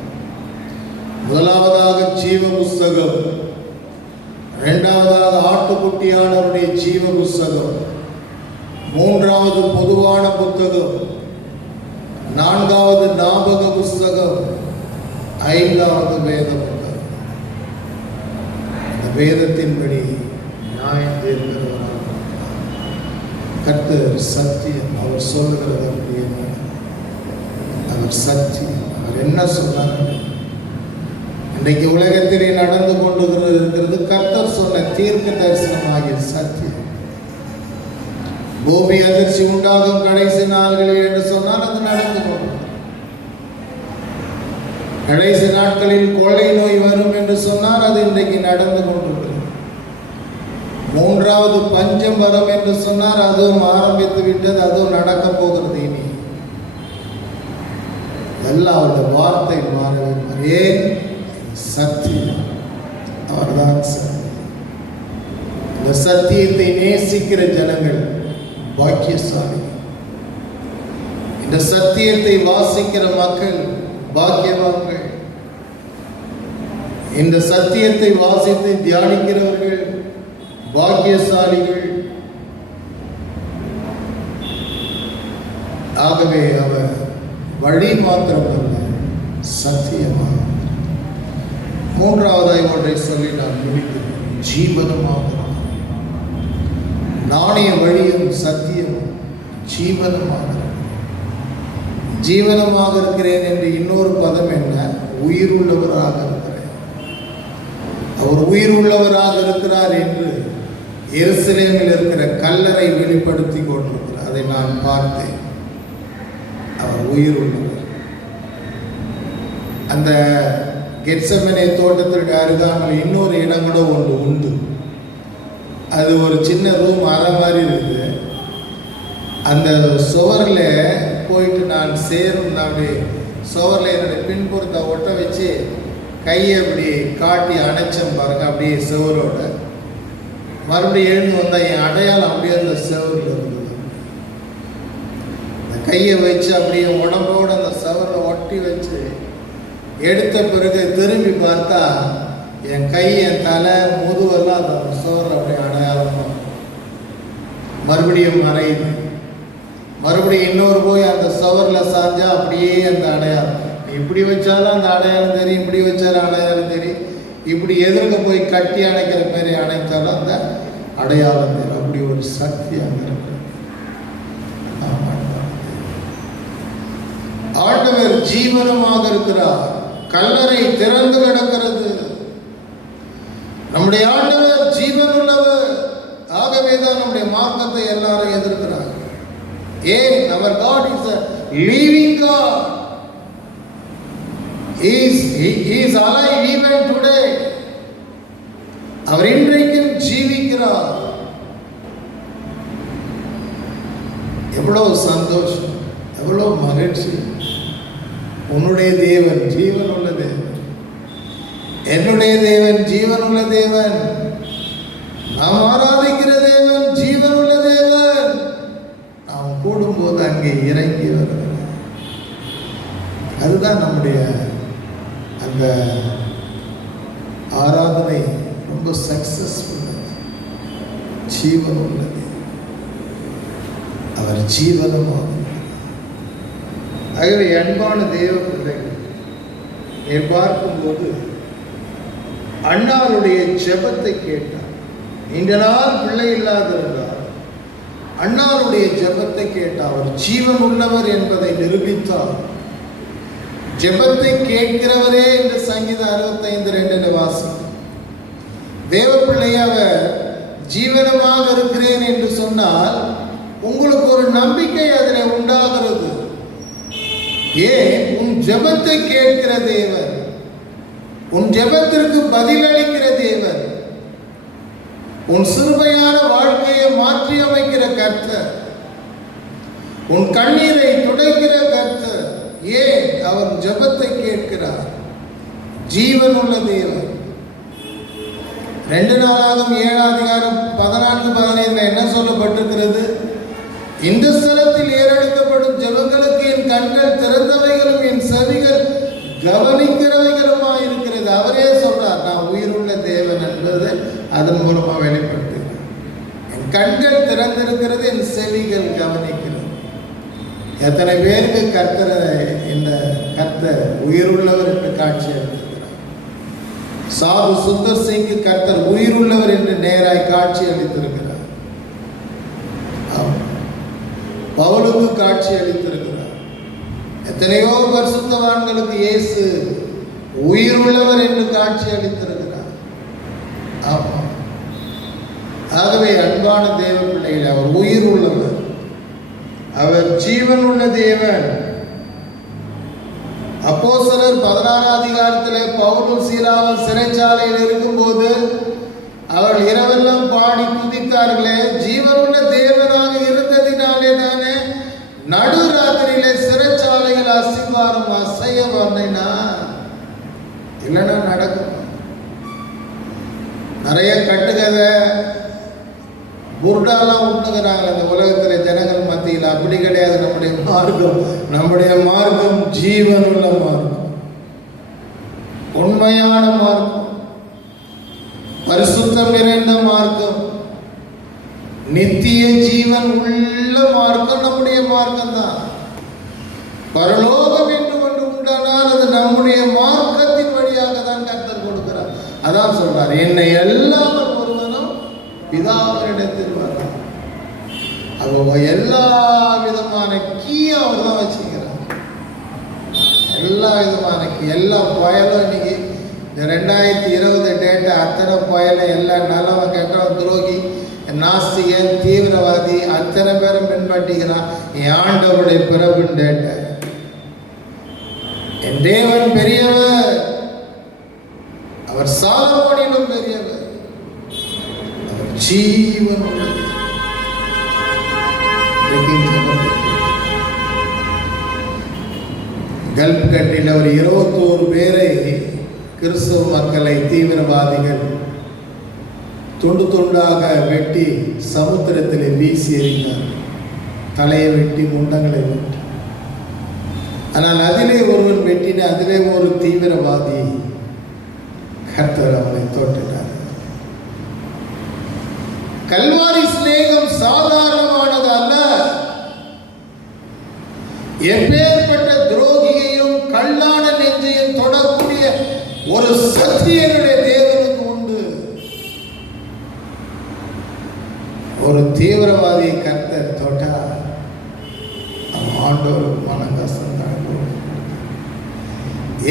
முதலாவதாக ஜீவ புஸ்தகம், 2வதாக ஆட்டுக்குட்டியானவருடைய ஜீவ புஸ்தகம், 3வது பொதுவான புத்தகம், 4வது ஞாபக புஸ்தகம், 5வது வேத புத்தகம். இந்த வேதத்தின்படி நியாயம் தீர்க்கிறவராக கர்த்தர் சத்தியம். அவர் சொல்லுகிறது அப்படியே அவர் சத்தியம். அவர் என்ன சொன்னார்? இன்றைக்கு உலகத்திலே நடந்து கொண்டு இருக்கிறது கர்த்தர் சொன்ன தீர்க்க தரிசனமாகிய சத்தியம். பூமி அதிர்ச்சி உண்டாகும் கடைசி நாள்களில் என்று சொன்னால் அது நடந்து கொண்டு, கடைசி நாட்களில் கொள்ளை நோய் வரும் என்று சொன்னால் அது இன்றைக்கு நடந்து கொண்டிருக்கிறது. 3வது பஞ்சம் வரும் என்று சொன்னார், அதுவும் ஆரம்பித்து விட்டது, அதுவும் நடக்க போகிறது. இனி எல்லாம் அவருடைய வார்த்தை மாறவே. ஏன்? சத்தியம். அவர்தான் சத்தியம். இந்த சத்தியத்தை நேசிக்கிற ஜனங்கள் பாக்கியசாலி. இந்த சத்தியத்தை வாசிக்கிற மக்கள் பாக்கியவான்கள். இந்த சத்தியத்தை வாசித்து தியானிக்கிறவர்கள் பாக்கியசாலிகள். ஆகவே அவர் வழி மாத்திரமல்ல, சத்தியமாக. 3வதாய் ஒன்றை சொல்லி நான் முடிக்கிறேன். ஜீவனமாக. நாணய வழியும் சத்தியமும் ஜீவனமாக. ஜீவனமாக இருக்கிறேன் என்று இன்னொரு பதம் என்ன? உயிர் உள்ளவராக இருக்கிறேன். அவர் உயிர் உள்ளவராக இருக்கிறார் என்று எருசலேமில் இருக்கிற கல்லறை வெளிப்படுத்தி கொண்டிருக்கிறார். அதை நான் பார்த்தேன். அவர் உயிர் உள்ளவர். அந்த கெத்செமனே தோட்டத்திற்கு அருகாமல் இன்னொரு இடம் கூட ஒன்று உண்டு. அது ஒரு சின்ன ரூம், அறை மாதிரி இருக்குது. அந்த சுவரில் போயிட்டு நான் சேரும் அப்படியே சுவரில் என்னுடைய பின்புறத்தை ஒட்ட வச்சு கையை அப்படி காட்டி அணைச்சம் பாருங்க, அப்படியே சுவரோட. மறுபடியும் எழுந்து வந்தால் என் அடையாளம் அப்படியே அந்த சுவரில் இருந்தது. அந்த கையை வச்சு அப்படியே உடம்போடு அந்த சுவரில் ஒட்டி வச்சு எடுத்த பிறகு திரும்பி பார்த்தா என் கை, என் தலை, முதுவெல்லாம் அந்த சுவரில் அப்படியே அடையாளம். மறுபடியும் மறையுது. மறுபடியும் இன்னொரு போய் அந்த சுவரில் சாஞ்சா அப்படியே அந்த அடையாளம். இப்படி வச்சாலும் அந்த அடையாளம் தெரியும், இப்படி வச்சாலும் அடையாளம் தெரியும். இப்படி எதிர்க்க போய் கட்டி அணைக்கிற மாரி அணைத்தாலும் அந்த அடையாளம் தெரியும். அப்படி ஒரு சக்தி அங்கே இருக்கு. ஆண்டவர் ஜீவனமாக இருக்கிறார். கல்லறை திறந்து கிடக்கிறது. நம்முடைய ஆண்டவர் ஜீவன் உள்ளவர். ஆகவேதான் நம்முடைய மார்க்கத்தை எல்லாரும் எதிர்க்கிறார். ஏன்? our God is a living God. He is alive even today. அவர் இன்றைக்கும் ஜீவிக்கிறார். எவ்வளவு சந்தோஷம், எவ்வளவு மகிழ்ச்சி. உன்னுடைய தேவன் ஜீவன் உள்ள தேவன், என்னுடைய தேவன் ஜீவன் உள்ள தேவன், நாம் ஆராதிக்கிற தேவன் ஜீவன் உள்ள தேவன். நாம் கூடும்போது அங்கே இறங்கி வருகிறார். அதுதான் நம்முடைய அந்த ஆராதனை ரொம்ப சக்சஸ்ஃபுல். ஜீவன் உள்ளது. அவர் ஜீவனமாக. ஆகவே அன்பான தேவ பிள்ளைகள், பார்க்கும்போது அண்ணாருடைய ஜெபத்தை கேட்டார். இந்த நாள் பிள்ளை இல்லாதிருந்தார். அண்ணாருடைய ஜெபத்தை கேட்டார். அவர் ஜீவன் உள்ளவர் என்பதை நிரூபித்தார். ஜெபத்தை கேட்கிறவரே என்று சங்கீதம் 65:2 வாசம். தேவ பிள்ளையை அவர் ஜீவனமாக இருக்கிறேன் என்று சொன்னால் உங்களுக்கு ஒரு நம்பிக்கை அதில் உண்டாகிறது. ஏன்? உன் ஜெபத்தை கேட்கிற தேவன், உன் ஜெபத்திற்கு பதிலளிக்கிற தேவன், உன் சிறுமையான வாழ்க்கையை மாற்றி அமைக்கிற கர்த்தர், உன் கண்ணீரை துடைக்கிற கர்த்தர். ஏன்? அவர் ஜெபத்தை கேட்கிறார். ஜீவனுள்ள தேவன். 2 நாளாகும் 7:14-15 என்ன சொல்லப்பட்டிருக்கிறது? இந்த ஸ்தலத்தில் ஏறெடுக்கப்படும் ஜெபங்களுக்கு என் கண்கள் திறந்தவைகளும் என் செவிகள் கவனிக்கிறவைகளுமா இருக்கிறது. அவரே சொல்றார், நான் உயிருள்ள தேவன் என்பது அதன் மூலமா வெளிப்படுத்துகிறேன். என் கண்கள் திறந்திருக்கிறது, என் செவிகள் கவனிக்கிறது. எத்தனை பேருக்கு கர்த்தரை இந்த கர்த்தர் உயிருள்ளவர் என்று காட்சி அளிக்கிறார். சாது சுந்தர் சிங்கு கர்த்தர் உயிருள்ளவர் என்று நேராய் காட்சி அளித்திருக்கிறார். பவுலுக்கு காட்சி அளித்திருக்கிறார். எத்தனையோ பரிசுத்தவான்களுக்கு இயேசு உயிருள்ளவர் என்று காட்சி அளித்திருக்கிறார். ஆமா, ஆகவே அன்பான தேவ பிள்ளைகள், அவர் உயிர் உள்ளவர், அவர் ஜீவன் உள்ள தேவன். அப்போஸ்தலர் 16 பவுலும் சீலாவும் சிறைச்சாலையில் இருக்கும்போது அவர்கள் இரவெல்லாம் பாடி துதித்தார்களே, ஜீவனுள்ள தேவனாக இருந்ததினாலே தானே நடுராத்திரியிலே சிறைச்சாலையில் அசிவாரம் அசைய வந்தேனா? இல்லைன்னா நடக்கும். நிறைய கட்டுக்கதை புர்டாலாம் உண்ணுகிறாங்க அந்த உலகத்தில் ஜனங்கள் மத்தியில். அப்படி கிடையாது. நம்முடைய மார்க்கம் ஜீவனுள்ள மார்க்கம், உண்மையான மார்க்கம், பரிசுத்தம் நிறைந்த மார்க்கம், நித்திய ஜீவன் உள்ள மார்க்கம் நம்முடைய மார்க்கம் தான். பரலோகம் என்று ஒன்று உண்டானால் அது நம்முடைய மார்க்கத்தின் வழியாக தான் கர்த்தர் கொடுக்கிறார். அதான் சொல்றார், என்னை எல்லாரும் ஒருவனும் பிதாவினிடத்தில் வர. அவங்க எல்லா விதமான கீயை அவர் தான் வச்சுக்கிறார். எல்லா விதமான கீ, எல்லா புயலும் இன்னைக்கு இந்த 2020 டேட்டா அத்தனை புயலை எல்லா நல்லவன் கெட்டவன் துரோகி நாஸ்திகன் தீவிரவாதி அத்தனை பேரும் பின்பற்றிக்கிறான். என் ஆண்டவருடைய பிறப்பின் டேட்டா. என் தேவன் பெரியவர், அவர் சாலமோனிலும் பெரியவர், அவர் ஜீவன் உள்ளது. கல்ஃப் கண்ட்ரியில் அவர் 21 பேரை கிறிஸ்தவ மக்களை தீவிரவாதிகள் துண்டு துண்டாக வெட்டி சமுத்திரத்திலே வீசி எறிந்தார். தலையை வெட்டி முண்டங்களை வெட்டி. ஆனால் அதிலே ஒருவன் வெட்டின அதிலே ஒரு தீவிரவாதி கர்த்தர் அவனை தோற்றினார். கல்வாரி சிநேகம் சாதாரணமானது அல்ல. எப்பேற்பட்ட துரோகியையும் கல்லான நெஞ்சையும் தொடக்கூடிய ஒரு சத்தியனுடைய தேவனுக்கு உண்டு. ஒரு தீவிரவாதியை கர்த்தர் தொட்டார். ஆண்டவருக்கு மன கஷ்டம் தான்.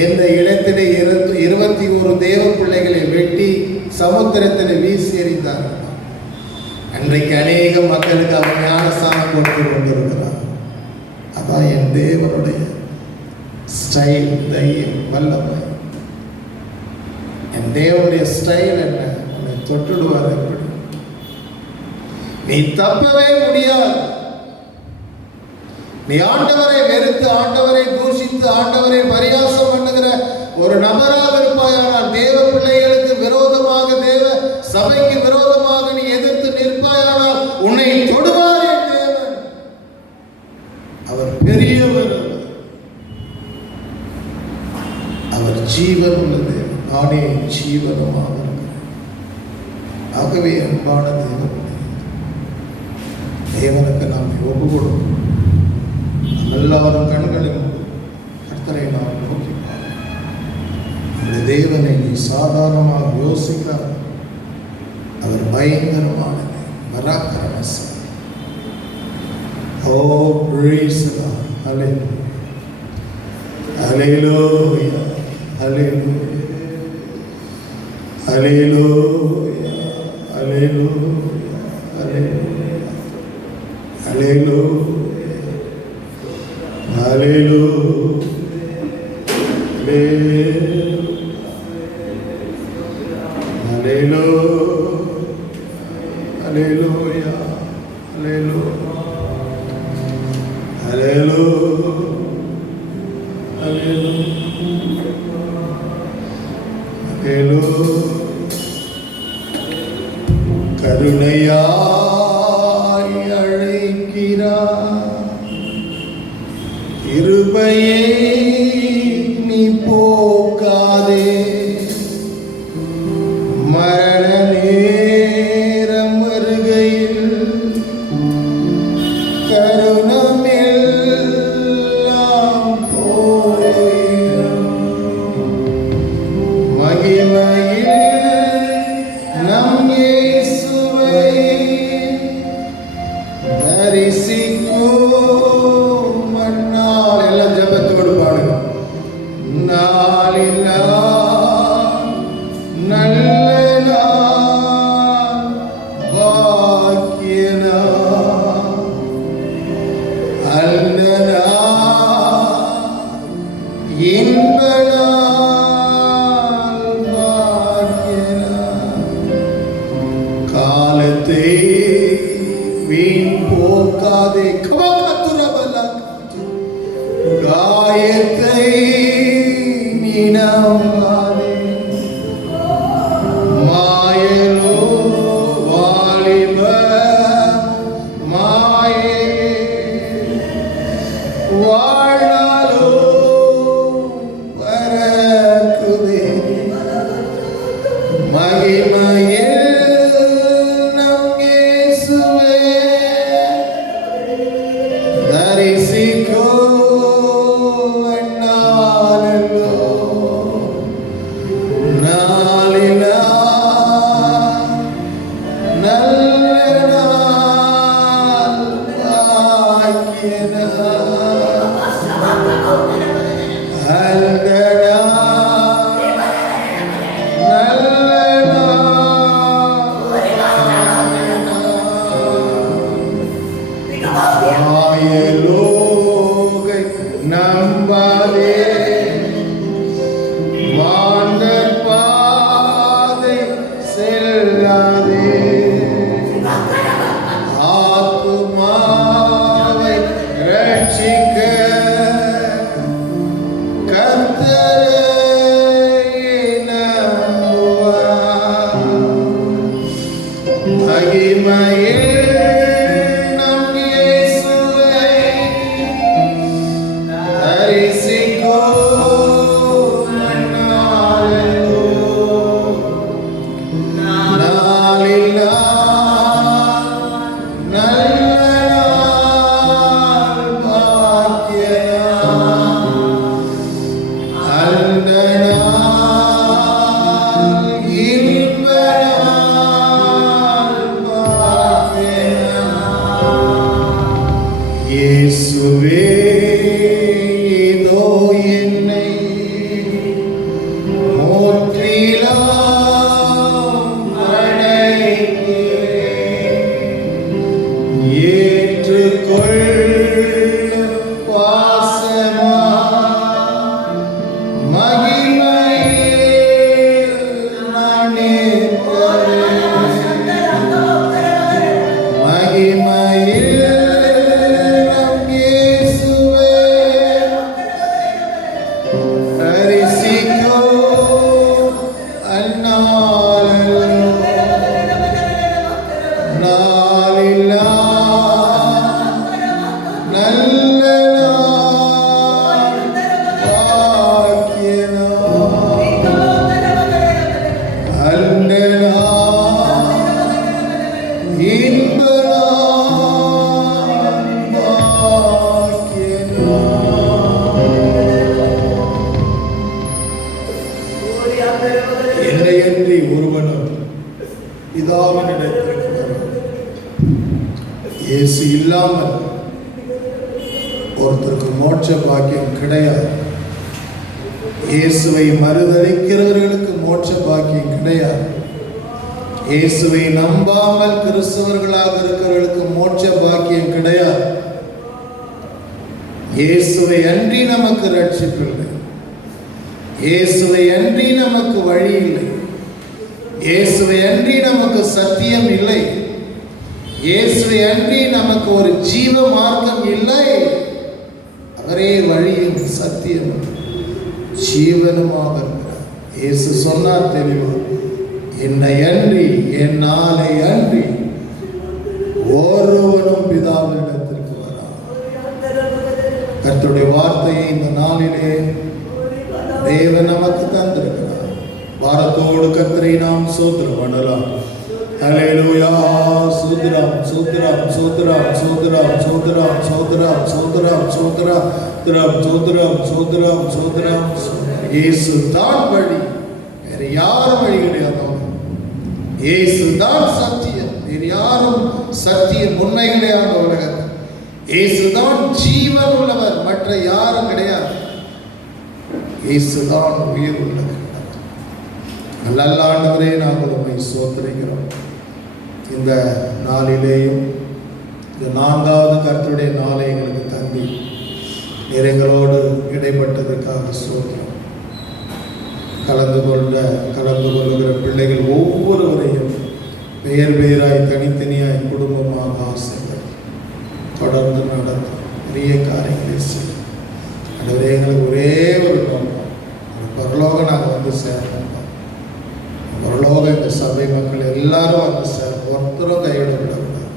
எந்த இடத்திலே 21 தேவ பிள்ளைகளை வெட்டி சமுத்திரத்தில் வீசி எறிந்தார். அன்றைக்கு அநேக மக்களுக்கு அவன் ஞானஸ்தானம் கொடுத்து கொண்டிருக்கிறார். அதான் என் தேவனுடைய ஸ்டைல், தைரியம், வல்லமை. என் தேவனுடைய ஸ்டைல் என்ன? உன்னை தொட்டுடுவார். எப்படி நீ தப்பவே முடியாது. நீ ஆண்டவரை வெறுத்து, ஆண்டவரை தூஷித்து, ஆண்டவரை பரிகாசம் பண்ணுகிற ஒரு நபராக இருப்பாயானால், தேவ பிள்ளைகளுக்கு விரோதமாக, தேவ சபைக்கு விரோதமாக நீ எதிர்த்து நிற்பாயானால் உன்னை தொடுவார் என் தேவன். அவர் பெரியவர், அவர் ஜீவன் உள்ளது. நானே ஜீவனமாக இருக்கிறேன். ஆகவே அன்பான தேவனுக்கு நாம் ஒப்பு கொடுக்கும். எல்லாரும் கண்களையும் கர்த்தரை நாம் நோக்கி அந்த தேவனை நீ சாதாரணமாக யோசிக்காத. அவர் பயங்கரமானது, பராக்கிரமசாலி. ஓ praise the Lord. Hallelujah. Hallelujah. Hallelujah. Hallelujah. Hallelujah. Hallelujah. Hallelujah. Hallelujah. Hallelujah. Hallelujah. Hallelujah. Hallelujah. கருணையாய் அழைக்கிறார், கிருபையை நீ போக்காதே. மரண நேரம் வருகையில் கருணமெல்லாம் போயிடும். மகிமையில் நம் இயேசுவை தரிசிக்கும் மன்னாள். எல்லாம் ஜெபத்தோடு பாடுங்க. நாளில் நல்ல நாள், பாக்கிய நாள், அல்ல நாள், இன்ப நாள், பாக்கிய நாள். காலத்தை வீண் போக்காதே. காயத்தை நீ நம்பாதே. மாயலோ வாலிப மாயே, வாழ்நாளோ பறக்குதே. மகிமையில் நம் இயேசுவே தரிசிக்கோ நாளெல்லோ. நாளிலா நல்ல நாள், பாக்கிய நாள், அல்ல நாள், நல்ல நாள். மாயலோகை நம்பாதே, மாந்தர் பாதை செல்லாதே. ஆத்துமாவை ரட்சிக்க கர்த்தரை நம்புவார். மகிமையில் நம் இயேசுவை தரிசிக்கோ நாளெல்லோ. நாளில் நல்ல நாள், பாக்கிய நாள், அல்ல நாள், இன்ப நாள், பாக்கிய நாள். இயேசுவே இதோ என்னை முற்றிலும் அழைக்கிறேன். ஏற்றுக்கொள்ளும் பாசமா மகிமையில் நான் நிற்கிறேன். மகிமையில் நம் இயேசுவே தரிசிக்கோ அந்நாளெல்லோ. நாளிலா நல்ல நாள், பாக்கிய நாள், அல்ல நாள், இன்ப நாள், பாக்கிய நாள். என்னையன்றி ஒருவனும் பிதாவினிடத்திற்கு வரான். இயேசு இல்லாமல் ஒருத்தருக்கு மோட்ச பாக்கியம் கிடையாது. இயேசுவை மறுதலிக்கிறவர்களுக்கு மோட்ச பாக்கியம் கிடையாது. இயேசுவை நம்பாமல் கிறிஸ்தவர்களாக இருக்கிறவர்களுக்கு மோட்ச பாக்கியம் கிடையாது. இயேசுவை அன்றி நமக்கு ரட்சிப்பில்லை. இயேசுவை அன்றி நமக்கு வழி இல்லை. இயேசுவை அன்றி நமக்கு சத்தியம் இல்லை. இயேசுவை அன்றி நமக்கு ஒரு ஜீவ மார்க்கம் இல்லை. அவரே வழியும் சத்தியமும் ஜீவனுமாக இருக்கிறார். இயேசு சொன்னார் தெளிவாக, என்னை அன்றி என்னாலே அன்றி ஒருவனும் பிதாவினிடத்திற்கு வரான். கர்த்தருடைய வார்த்தையை இந்த நாளிலே தேவன் நமக்கு தந்திருக்கிறார். வாரத்தோடு கர்த்தரை நாம் சோத்திரம் பண்ணலாம். ஹல்லேலூயா. சோத்திரம் சோத்திரம் சோத்திரம் சோத்திரம் சோத்திரம் சோத்திரம் சோத்திரம் சோத்திரம் சோத்திரம் சோத்திரம் சோத்திரம். இயேசு தான் வழி, வேறு யாரும் வழி கிடையாது. இயேசு தான் சத்தியம், வேறு யாரும் சத்தியம் உண்மை கிடையாது உலகத்தில். இயேசு தான் ஜீவன் உள்ளவர், மற்ற யாரும் கிடையாது. இயேசுதான் உயிர் உள்ளவர். நல்ல ஆண்டவரே, நாங்கள் உம்மை ஸ்தோத்திரிக்கிறோம். இந்த நாளிலேயும் இந்த 4வது கர்த்தருடைய நாளை எங்களுக்கு தந்தி எங்களோடு இடைப்பட்டதற்காக ஸ்தோத்திரம். கலந்து கொள்ளுகிற பிள்ளைகள் ஒவ்வொருவரையும் பெயர் பெயராய் தனித்தனியாய் குடும்பமாக ஆசைகள் தொடர்ந்து நடத்தும் பெரிய காரியங்களை செய்யும். ஆண்டவரே, எங்களுக்கு ஒரே ஒரு நோக்கம், பரலோகம் நாங்கள் வந்து சேரணும். பரலோகம் இந்த சபை மக்கள் எல்லாரும் வந்து சேரும், ஒருத்தரும் கைவிட விடக்கூடாது.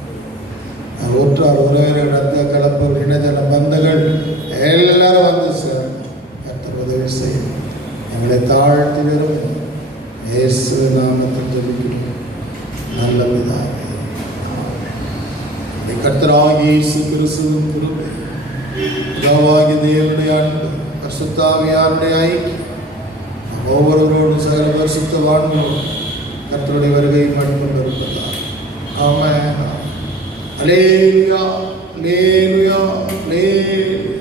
ஊற்றார் உறவினர் ரத்த கலப்பர் இனஜன பந்தங்கள் எல்லாரும் வந்து சேரணும். கர்த்தர் உதவி செய்யும். எங்களை தாழ்த்தி வரும் இயேசு நாமத்தில் ஜெபிக்கிறோம் நல்ல பிதாவே. கர்த்தராகிய இயேசு கிறிஸ்துவின் கிருபை, பிதாவாகிய தேவனுடைய அன்பு, பரிசுத்த ஆவியாருடைய ஐக்கியம் ஒவ்வொருவரோடும் சகல பரிசுத்தவான்களோடும் கர்த்தருடைய வருகை மட்டும் இருப்பதால். ஆமென். அல்லேலூயா, அல்லேலூயா, அல்லேலூயா.